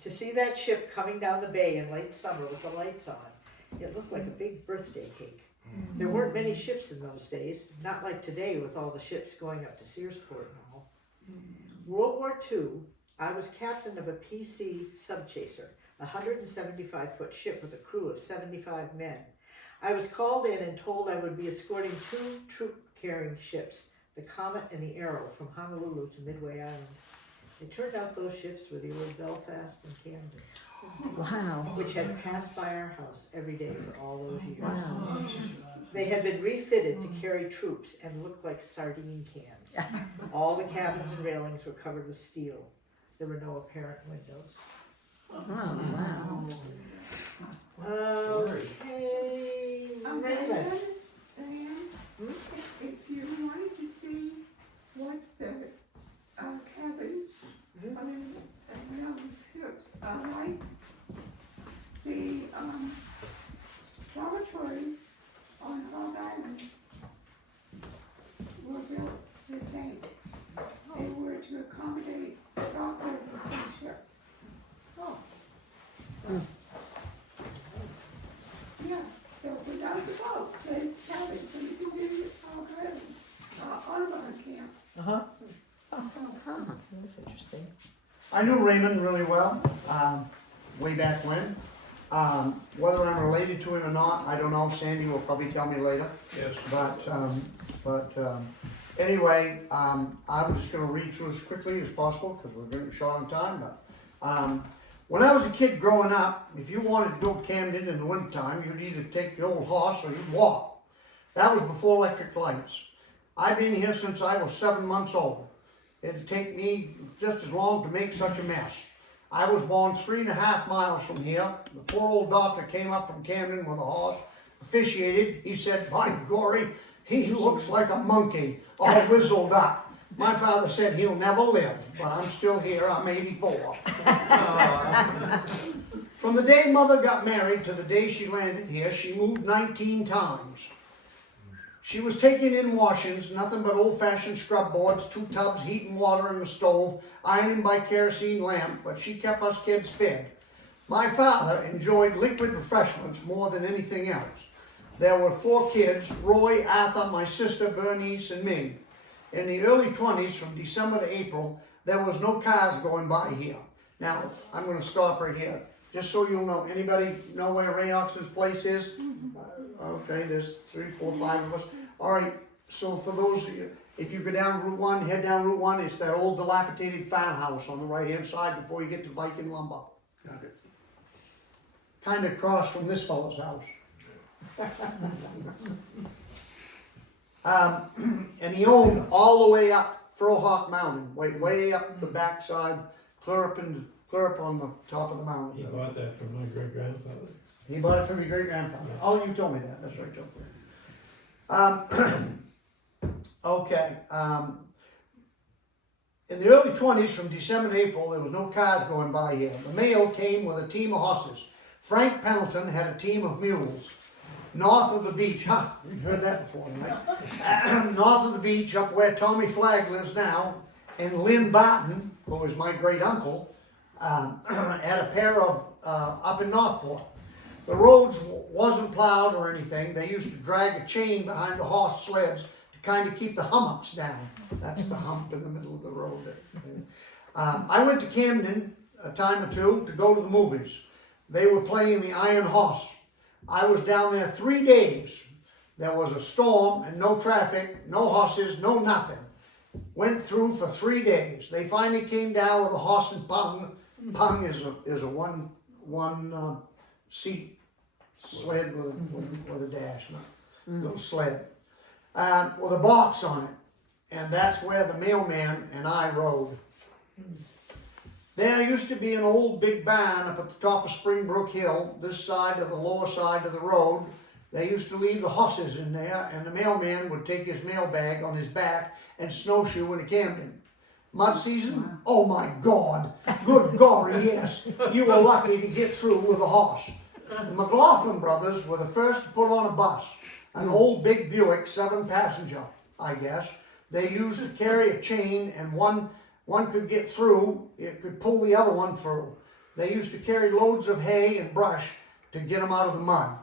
To see that ship coming down the bay in late summer with the lights on, it looked like a big birthday cake. There weren't many ships in those days, not like today with all the ships going up to Searsport and all. World War II, I was captain of a PC subchaser, a 175-foot ship with a crew of 75 men. I was called in and told I would be escorting 2 troop-carrying ships, the Comet and the Arrow, from Honolulu to Midway Island. It turned out those ships were the old Belfast and Camden, Wow. which had passed by our house every day for all those years. Wow. They had been refitted to carry troops and looked like sardine cans. All the cabins and railings were covered with steel. There were no apparent windows. Oh, wow. Okay, Raymond. Diane, Hmm? if you wanted to see what the cabins Mhm. around the ships are like, the dormitories on Hog Island were built the same. They were to accommodate dockworkers on ships. Oh. Yeah, so without the boat, there's cabins, so you can visit Hog Island, Audubon Camp. Uh-huh. That's interesting. I knew Raymond really well, way back when. Whether I'm related to him or not, I don't know. Sandy will probably tell me later. Yes. But anyway, I'm just going to read through as quickly as possible because we're getting short on time. But when I was a kid growing up, if you wanted to go to Camden in the wintertime, you'd either take the old horse or you'd walk. That was before electric lights. I've been here since I was 7 months old. It'd take me just as long to make such a mess. I was born 3.5 miles from here. The poor old doctor came up from Camden with a horse, officiated. He said, "By gory, he looks like a monkey, all whizzled up." My father said he'll never live, but I'm still here. I'm 84. From the day Mother got married to the day she landed here, she moved 19 times. She was taking in washings, nothing but old-fashioned scrub boards, 2 tubs, heat and water in the stove, ironing by kerosene lamp, but she kept us kids fed. My father enjoyed liquid refreshments more than anything else. There were 4 kids, Roy, Arthur, my sister Bernice, and me. In the early 20s, from December to April, there was no cars going by here. Now, I'm going to stop right here. Just so you'll know, anybody know where Ray Oxon's place is? Okay, there's 3, 4, 5 of us. All right, so for those of you, if you go down Route 1, head down Route 1, it's that old dilapidated farmhouse on the right-hand side before you get to Viking Lumber. Got it. Kind of across from this fellow's house. And he owned all the way up Frohawk Mountain, way up the backside, clear up on the top of the mountain. He bought that from my great-grandfather. He bought it from your great-grandfather. Oh, you told me that. That's right, Joe. Okay. In the early 20s, from December to April, there was no cars going by here. The mail came with a team of horses. Frank Pendleton had a team of mules. North of the beach, you've heard that before, right? North of the beach, up where Tommy Flagg lives now, and Lynn Barton, who was my great-uncle, had a pair of, up in Northport. The roads wasn't plowed or anything. They used to drag a chain behind the horse sleds to kind of keep the hummocks down. That's the hump in the middle of the road. I went to Camden a time or 2 to go to the movies. They were playing the Iron Horse. I was down there 3 days. There was a storm and no traffic, no horses, no nothing. Went through for 3 days. They finally came down with a horse and pung. Pung is a one seat sled with a dash, little sled, with a box on it, and that's where the mailman and I rode. There used to be an old big barn up at the top of Springbrook Hill, this side of the lower side of the road. They used to leave the horses in there, and the mailman would take his mail bag on his back and snowshoe into Camden. Mud season? Oh my God! Good gory, yes. You were lucky to get through with a horse. The McLaughlin brothers were the first to put on a bus, an old big Buick, 7-passenger, I guess. They used to carry a chain, and one could get through, it could pull the other one through. They used to carry loads of hay and brush to get them out of the mud.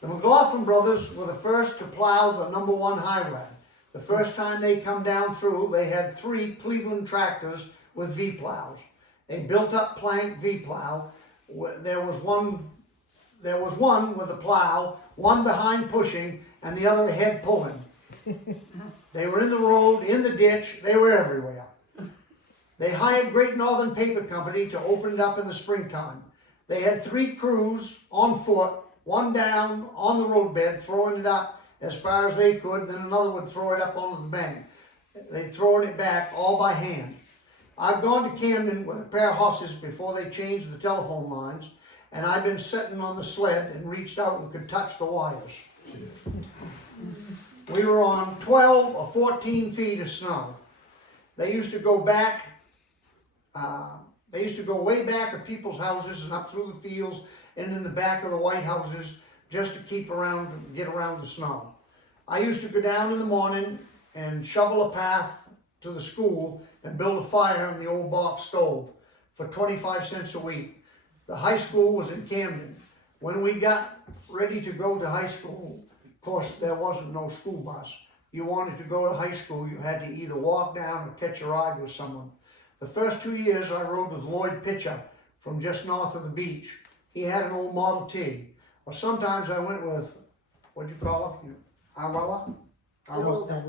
The McLaughlin brothers were the first to plow the #1 highway. The first time they come down through, they had 3 Cleveland tractors with V-plows. a built-up plank V-plow. There was one with a plow, one behind pushing, and the other ahead pulling. They were in the road, in the ditch, they were everywhere. They hired Great Northern Paper Company to open it up in the springtime. They had 3 crews on foot, one down on the roadbed, throwing it up as far as they could, and then another would throw it up onto the bank. They'd throwing it back all by hand. I've gone to Camden with a pair of horses before they changed the telephone lines, and I've been sitting on the sled and reached out and could touch the wires. We were on 12 or 14 feet of snow. They used to go back, way back of people's houses and up through the fields and in the back of the white houses just to get around the snow. I used to go down in the morning and shovel a path to the school and build a fire in the old box stove for 25 cents a week. The high school was in Camden. When we got ready to go to high school, of course there wasn't no school bus. You wanted to go to high school, you had to either walk down or catch a ride with someone. The first 2 years I rode with Lloyd Pitcher from just north of the beach. He had an old Model T. Or sometimes I went with, what'd you call it? Arwella? Wilda.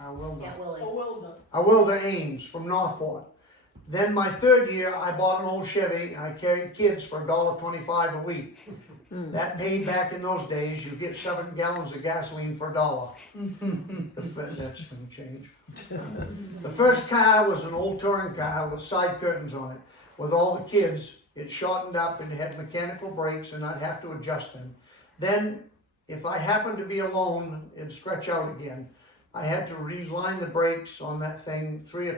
Arwella. Yeah, Willie. Awilda Ames from Northport. Then my 3rd year, I bought an old Chevy. I carried kids for $1.25 a week. That paid back in those days. You get 7 gallons of gasoline for $1. That's going to change. The first car was an old touring car with side curtains on it. With all the kids, it shortened up and had mechanical brakes, and I'd have to adjust them. Then, if I happened to be alone, it'd stretch out again. I had to reline the brakes on that thing 3 or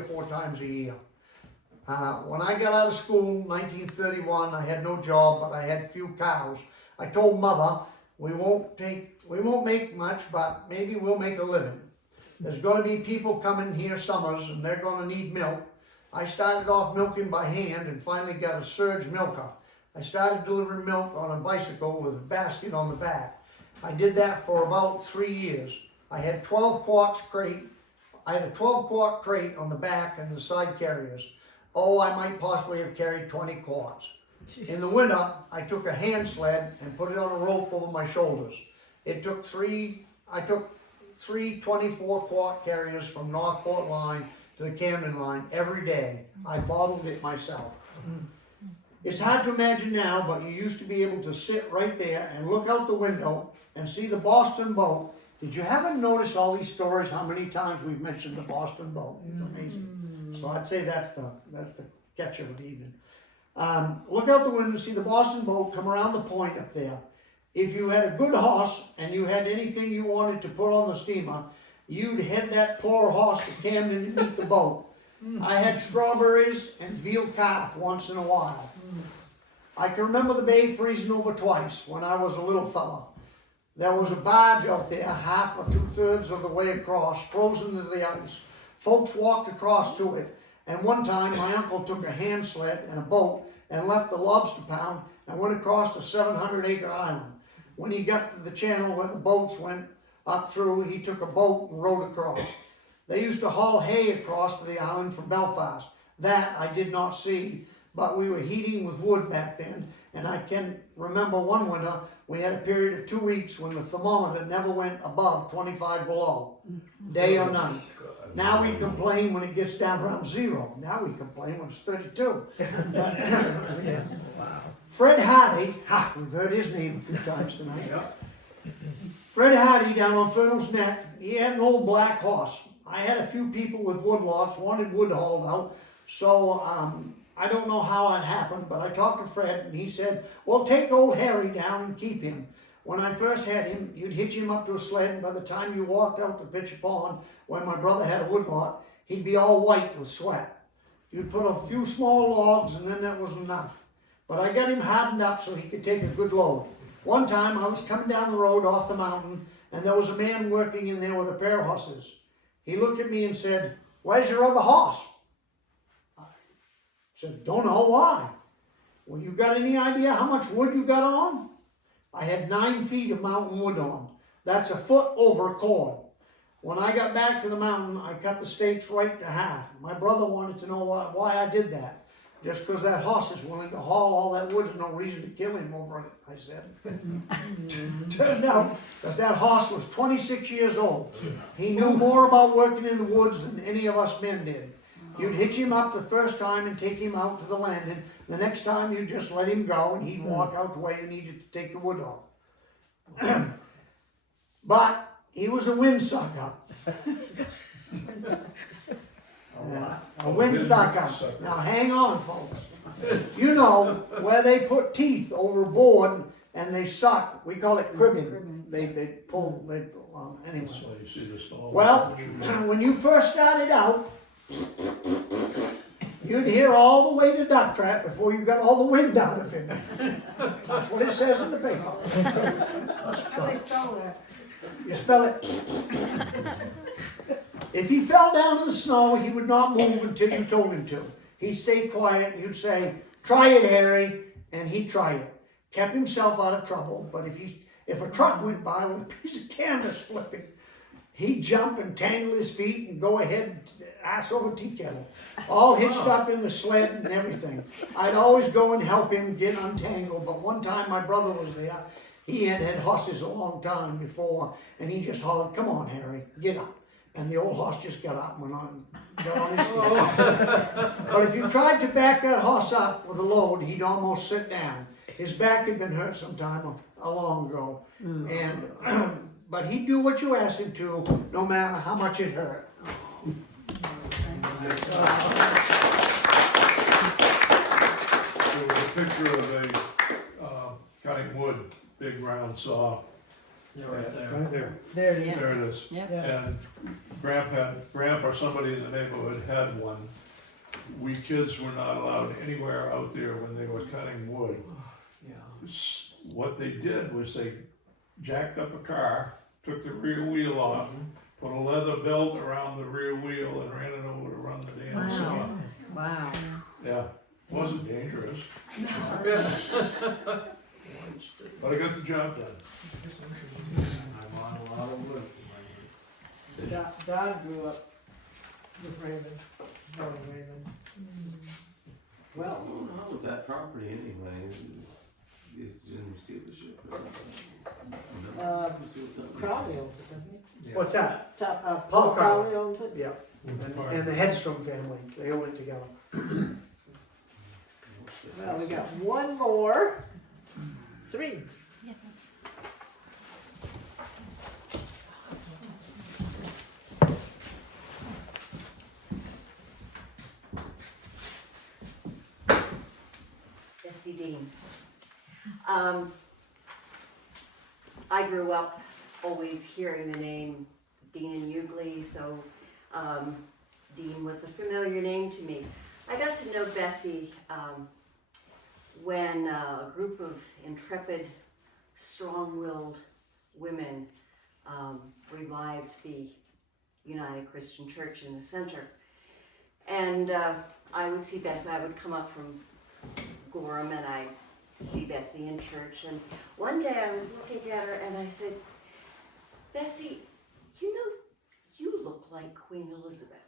4 times a year. When I got out of school, 1931, I had no job, but I had a few cows. I told Mother, we won't make much, but maybe we'll make a living. There's going to be people coming here summers, and they're going to need milk. I started off milking by hand and finally got a surge milker. I started delivering milk on a bicycle with a basket on the back. I did that for about 3 years. I had a 12 quart crate on the back and the side carriers. Oh, I might possibly have carried 20 quarts. In the winter, I took a hand sled and put it on a rope over my shoulders. I took three 24 quart carriers from Northport line to the Camden line every day. I bottled it myself. It's hard to imagine now, but you used to be able to sit right there and look out the window and see the Boston boat. Did you ever notice all these stories, how many times we've mentioned the Boston boat? It's amazing. So I'd say that's the catch of the evening. Look out the window, see the Boston boat come around the point up there. If you had a good horse and you had anything you wanted to put on the steamer, you'd head that poor horse to Camden to meet the boat. I had strawberries and veal calf once in a while. I can remember the bay freezing over twice when I was a little fella. There was a barge out there, half or 2/3 of the way across, frozen to the ice. Folks walked across to it, and one time my uncle took a hand sled and a boat and left the lobster pound and went across a 700-acre island. When he got to the channel where the boats went up through, he took a boat and rowed across. They used to haul hay across to the island from Belfast. That I did not see, but we were heating with wood back then, and I can remember one winter we had a period of 2 weeks when the thermometer never went above 25 below, day or night. Now we complain when it gets down around 0. Now we complain when it's 32. Fred Hardy, we've heard his name a few times tonight. Fred Hardy down on Fernald's Neck, he had an old black horse. I had a few people with woodlots wanted wood hauled out, so I don't know how it happened, but I talked to Fred and he said, well, take old Harry down and keep him. When I first had him, you'd hitch him up to a sled, and by the time you walked out to Pitcher Pond, when my brother had a woodlot, he'd be all white with sweat. You'd put a few small logs and then that was enough. But I got him hardened up so he could take a good load. One time I was coming down the road off the mountain and there was a man working in there with a pair of horses. He looked at me and said, where's your other horse? I said, don't know, why? Well, you got any idea how much wood you got on? I had 9 feet of mountain wood on. That's a foot over a cord. When I got back to the mountain, I cut the stakes right to half. My brother wanted to know why I did that. Just because that horse is willing to haul all that wood is no reason to kill him over it, I said. Turned out that horse was 26 years old. He knew more about working in the woods than any of us men did. You'd hitch him up the first time and take him out to the landing. The next time you just let him go and he'd walk out the way you needed to take the wood off. But he was a windsucker. A windsucker. Now hang on, folks. You know where they put teeth overboard and they suck. We call it cribbing. They pull. Anyway. That's why you see the stall. Well, when you first started out, you'd hear all the way to Duck Trap before you got all the wind out of him. That's what it says in the paper. How they spell that? You spell it. If he fell down in the snow, he would not move until you told him to. He'd stay quiet and you'd say, "Try it, Harry," and he'd try it. Kept himself out of trouble, but if a truck went by with a piece of canvas flipping, he'd jump and tangle his feet and go ahead ass over tea kettle, all hitched up in the sled and everything. I'd always go and help him get untangled, but one time my brother was there. He had had horses a long time before, and he just hollered, "Come on, Harry, get up." And the old horse just got up and got on his feet. But if you tried to back that horse up with a load, he'd almost sit down. His back had been hurt sometime a long ago, and but he'd do what you asked him to, no matter how much it hurt. There was a picture of a cutting wood, big round saw. Yeah, right there. Right there. There it is. There it is. Yeah. And Grandpa or somebody in the neighborhood had one. We kids were not allowed anywhere out there when they were cutting wood. What they did was they jacked up a car, took the rear wheel off, put a leather belt around the rear wheel and ran it over to run the damn saw. Wow. Yeah, wasn't dangerous, but I got the job done. I want a lot of wood for my Don grew up with Raymond, knowing Raymond. What's Well, going on with that property anyway? Didn't see the ship. Crowley owns it, doesn't he? What's that? Paul Paul Crowley owns it? Yeah. And the Hedstrom family, they own it together. Well, we got one more. 3. Bessie Dean. I grew up always hearing the name Dean and Hughley, so Dean was a familiar name to me. I got to know Bessie when a group of intrepid, strong-willed women revived the United Christian Church in the center. And I would see Bessie, I would come up from Gorham and I'd see Bessie in church. And one day I was looking at her and I said, "Bessie, you know, you look like Queen Elizabeth."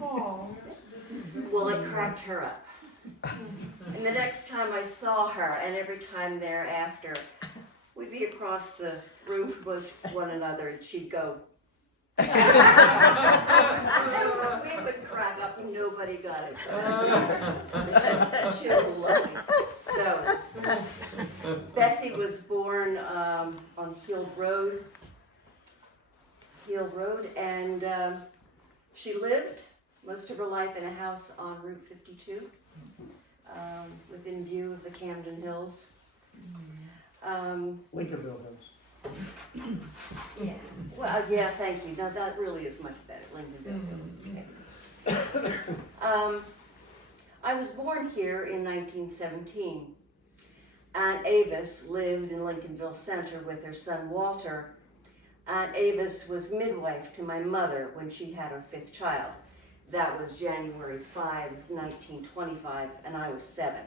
Well, it cracked her up. And the next time I saw her, and every time thereafter, we'd be across the room with one another, and she'd go. We would crack up, and nobody got it. She was lovely. So, Bessie was born on Hill Road, and she lived most of her life in a house on Route 52, within view of the Camden Hills. Lincolnville Hills. Yeah, well, yeah, thank you. Now that really is much better, Lincolnville Hills. Okay. I was born here in 1917. Aunt Avis lived in Lincolnville Center with her son Walter. Aunt Avis was midwife to my mother when she had her 5th child. That was January 5, 1925, and I was 7.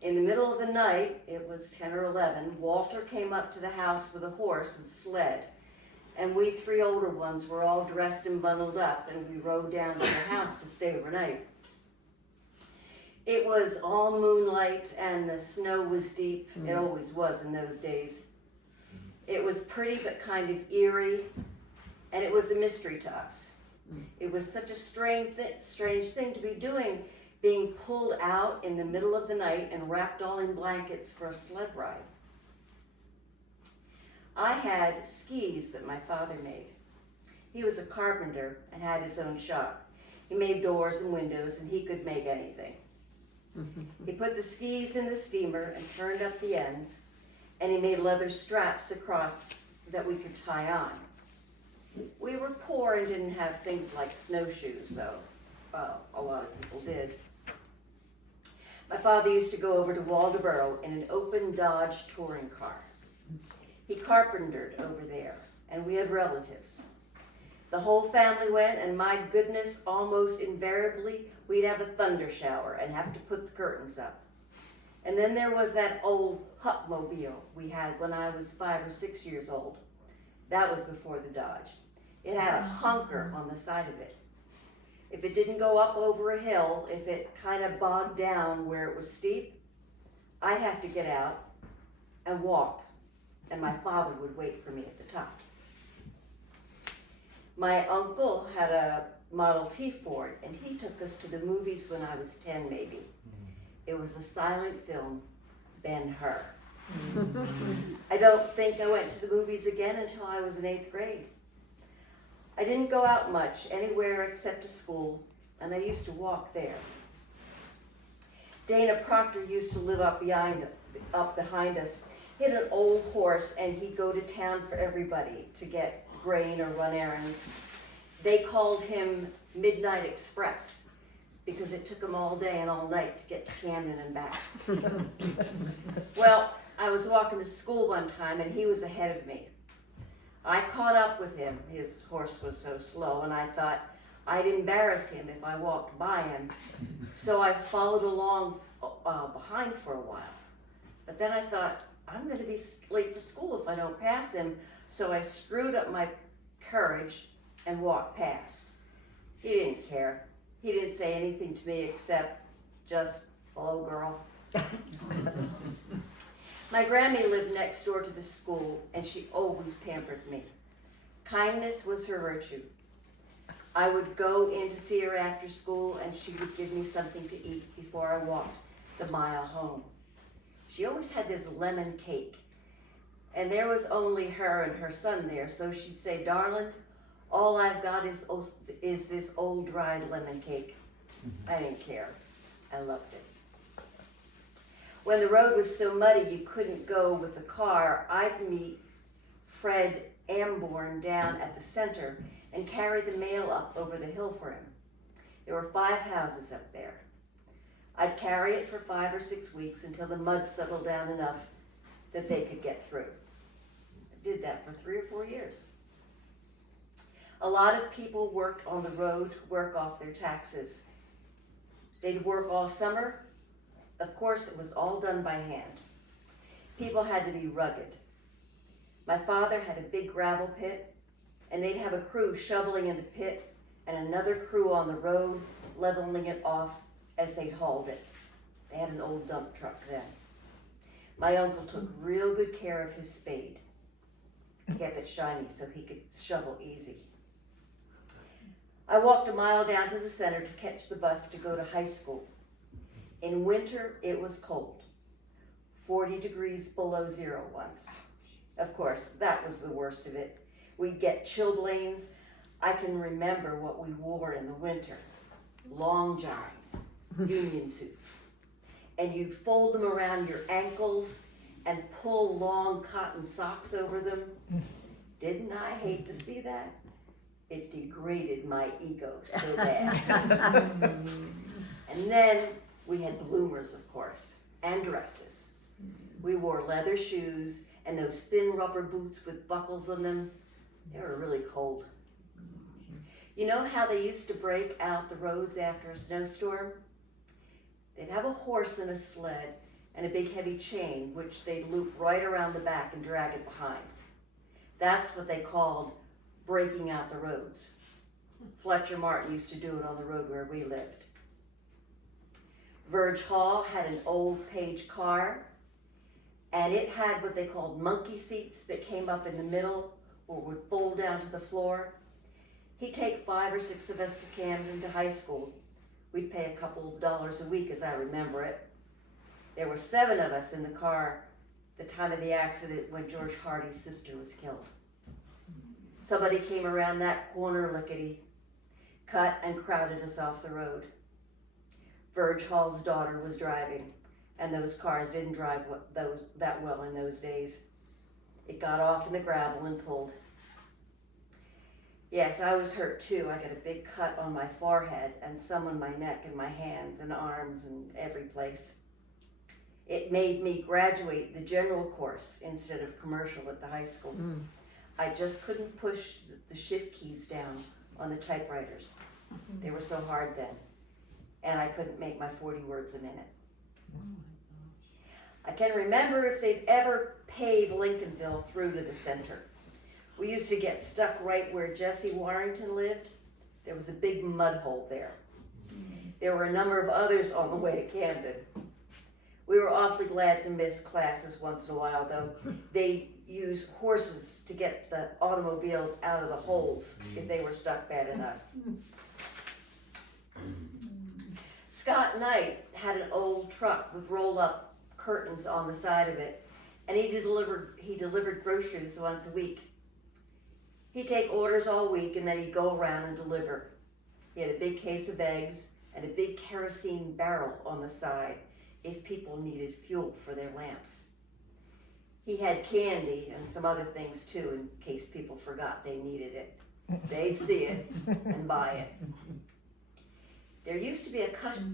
In the middle of the night, it was 10 or 11, Walter came up to the house with a horse and sled. And we 3 older ones were all dressed and bundled up, and we rode down to the house to stay overnight. It was all moonlight and the snow was deep. It always was in those days. It was pretty but kind of eerie, and it was a mystery to us. It was such a strange thing to be doing, being pulled out in the middle of the night and wrapped all in blankets for a sled ride. I had skis that my father made. He was a carpenter and had his own shop. He made doors and windows, and he could make anything. He put the skis in the steamer and turned up the ends, and he made leather straps across that we could tie on. We were poor and didn't have things like snowshoes, though. A lot of people did. My father used to go over to Waldoboro in an open Dodge touring car. He carpentered over there, and we had relatives. The whole family went, and my goodness, almost invariably, we'd have a thunder shower and have to put the curtains up. And then there was that old Hupmobile we had when I was 5 or 6 years old. That was before the Dodge. It had a hunker on the side of it. If it didn't go up over a hill, if it kind of bogged down where it was steep, I'd have to get out and walk, and my father would wait for me at the top. My uncle had a Model T Ford, and he took us to the movies when I was 10 maybe. It was a silent film, Ben-Hur. I don't think I went to the movies again until I was in 8th grade. I didn't go out much, anywhere except to school, and I used to walk there. Dana Proctor used to live up behind us. He had an old horse, and he'd go to town for everybody to get grain or run errands. They called him Midnight Express because it took him all day and all night to get to Camden and back. Well, I was walking to school one time, and he was ahead of me. I caught up with him. His horse was so slow, and I thought I'd embarrass him if I walked by him. So I followed along behind for a while. But then I thought, I'm going to be late for school if I don't pass him. So I screwed up my courage and walked past. He didn't care. He didn't say anything to me except just, hello, girl. My Grammy lived next door to the school, and she always pampered me. Kindness was her virtue. I would go in to see her after school, and she would give me something to eat before I walked the mile home. She always had this lemon cake, and there was only her and her son there, so she'd say, darling, all I've got is this old dried lemon cake. I didn't care. I loved it. When the road was so muddy you couldn't go with the car, I'd meet Fred Amborn down at the center and carry the mail up over the hill for him. There were 5 houses up there. I'd carry it for 5 or 6 weeks until the mud settled down enough that they could get through. I did that for 3 or 4 years. A lot of people worked on the road to work off their taxes. They'd work all summer. Of course, it was all done by hand. People had to be rugged. My father had a big gravel pit, and they'd have a crew shoveling in the pit and another crew on the road leveling it off as they hauled it. They had an old dump truck then. My uncle took real good care of his spade. He kept it shiny so he could shovel easy. I walked a mile down to the center to catch the bus to go to high school. In winter, it was cold, 40 degrees below zero once. Of course, that was the worst of it. We'd get chilblains. I can remember what we wore in the winter. Long johns, union suits. And you'd fold them around your ankles and pull long cotton socks over them. Didn't I hate to see that? It degraded my ego so bad. And then we had bloomers, of course, and dresses. We wore leather shoes and those thin rubber boots with buckles on them. They were really cold. You know how they used to break out the roads after a snowstorm? They'd have a horse and a sled and a big heavy chain, which they'd loop right around the back and drag it behind. That's what they called breaking out the roads. Fletcher Martin used to do it on the road where we lived. Verge Hall had an old Page car, and it had what they called monkey seats that came up in the middle or would fold down to the floor. He'd take 5 or 6 of us to Camden to high school. We'd pay a couple of dollars a week, as I remember it. There were 7 of us in the car the time of the accident when George Hardy's sister was killed. Somebody came around that corner lickety, cut and crowded us off the road. Verge Hall's daughter was driving, and those cars didn't drive that well in those days. It got off in the gravel and pulled. Yes, I was hurt too. I got a big cut on my forehead and some on my neck and my hands and arms and every place. It made me graduate the general course instead of commercial at the high school. I just couldn't push the shift keys down on the typewriters. They were so hard then. And I couldn't make my 40 words a minute. I can remember if they'd ever paved Lincolnville through to the center. We used to get stuck right where Jesse Warrington lived. There was a big mud hole there. There were a number of others on the way to Camden. We were awfully glad to miss classes once in a while, though. They used horses to get the automobiles out of the holes if they were stuck bad enough. Scott Knight had an old truck with roll-up curtains on the side of it, and he delivered groceries once a week. He'd take orders all week, and then he'd go around and deliver. He had a big case of eggs and a big kerosene barrel on the side if people needed fuel for their lamps. He had candy and some other things too, in case people forgot they needed it. They'd see it and buy it. There used to be a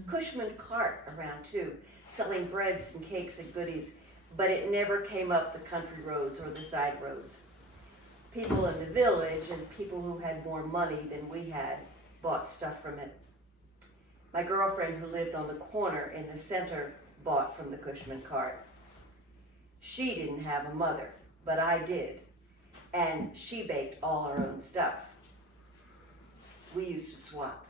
Cushman cart around too, selling breads and cakes and goodies, but it never came up the country roads or the side roads. People in the village and people who had more money than we had bought stuff from it. My girlfriend, who lived on the corner in the center, bought from the Cushman cart. She didn't have a mother, but I did, and she baked all our own stuff. We used to swap.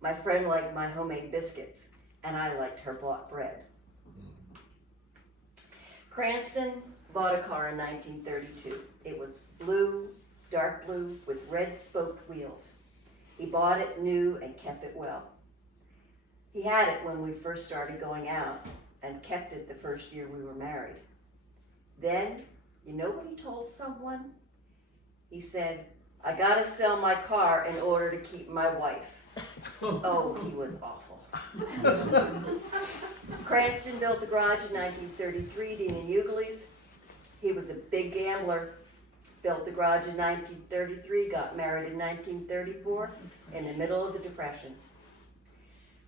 My friend liked my homemade biscuits, and I liked her bought bread. Cranston bought a car in 1932. It was blue, dark blue, with red spoked wheels. He bought it new and kept it well. He had it when we first started going out and kept it the first year we were married. Then, you know what he told someone? He said, "I gotta sell my car in order to keep my wife." Oh, he was awful. Cranston built the garage in 1933, Dean and Ugley's. He was a big gambler. Built the garage in 1933, got married in 1934, in the middle of the Depression.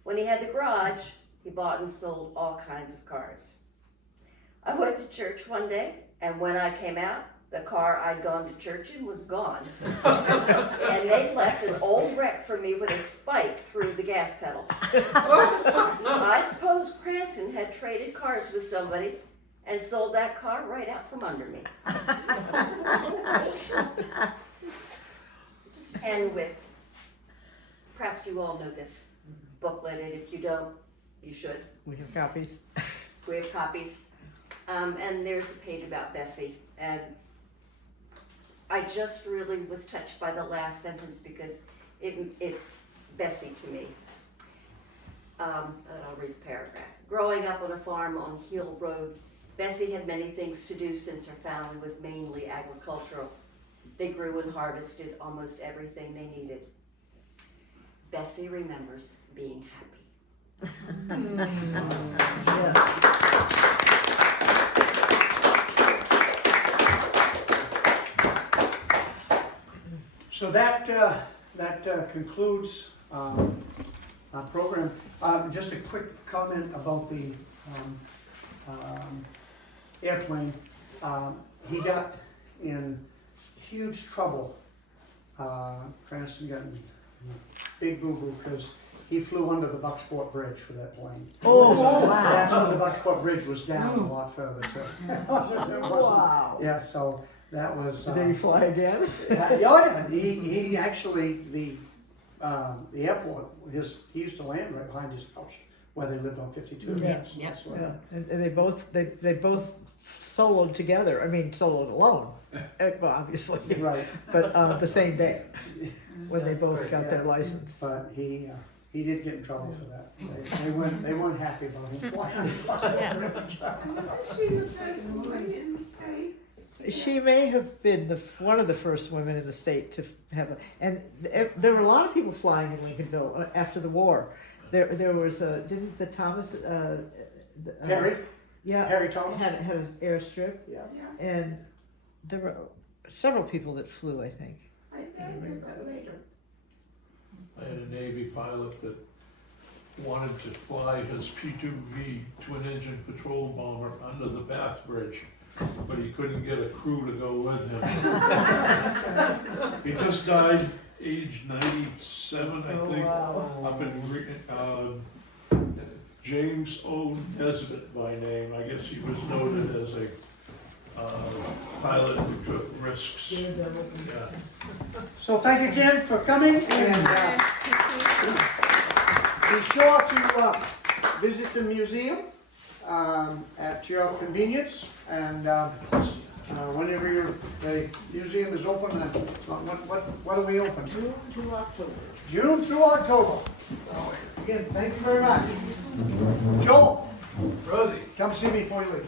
When he had the garage, he bought and sold all kinds of cars. I went to church one day, and when I came out, the car I'd gone to church in was gone. And they left an old wreck for me with a spike through the gas pedal. I suppose Cranston had traded cars with somebody and sold that car right out from under me. Just end with, perhaps you all know this booklet, and if you don't, you should. We have copies. We have copies. And there's a page about Bessie, and I just really was touched by the last sentence because it's Bessie to me. And I'll read the paragraph. Growing up on a farm on Hill Road, Bessie had many things to do since her family was mainly agricultural. They grew and harvested almost everything they needed. Bessie remembers being happy. So that concludes our program. Just a quick comment about the airplane. He got in huge trouble. Cranston got in big boo-boo because he flew under the Bucksport Bridge with that plane. Oh, wow. That's when the Bucksport Bridge was down a lot further too. Wow. Yeah, so that was. Did he fly again? Yeah, he actually the airport. He used to land right behind his house where they lived on 52. Yeah, Yes, yeah. that's what- Yeah, and they both soloed together, I mean, soloed alone, well, obviously, Right, but, the same day, when they both got their yeah. license. but he did get in trouble for that. They weren't happy about him flying. Isn't she the first woman in the state? She may have been one of the first women in the state to have and there were a lot of people flying in Lincolnville after the war. There was didn't the Thomas Harry, yeah Harry Thomas. had an airstrip, Yeah. Yeah, and there were several people that flew, I think. I begged her, but later. I had a Navy pilot that wanted to fly his P-2V twin-engine patrol bomber under the Bath Bridge, but he couldn't get a crew to go with him. He just died, aged 97, I think, up in James O. Nesbitt by name. I guess he was noted as a pilot who took risks. Yeah. So thank you again for coming, and be sure to visit the museum at your convenience, and whenever the museum is open, and what are we open? June to October. June through October. So, again, thank you very much. Joel, Rosie. come see me before you leave.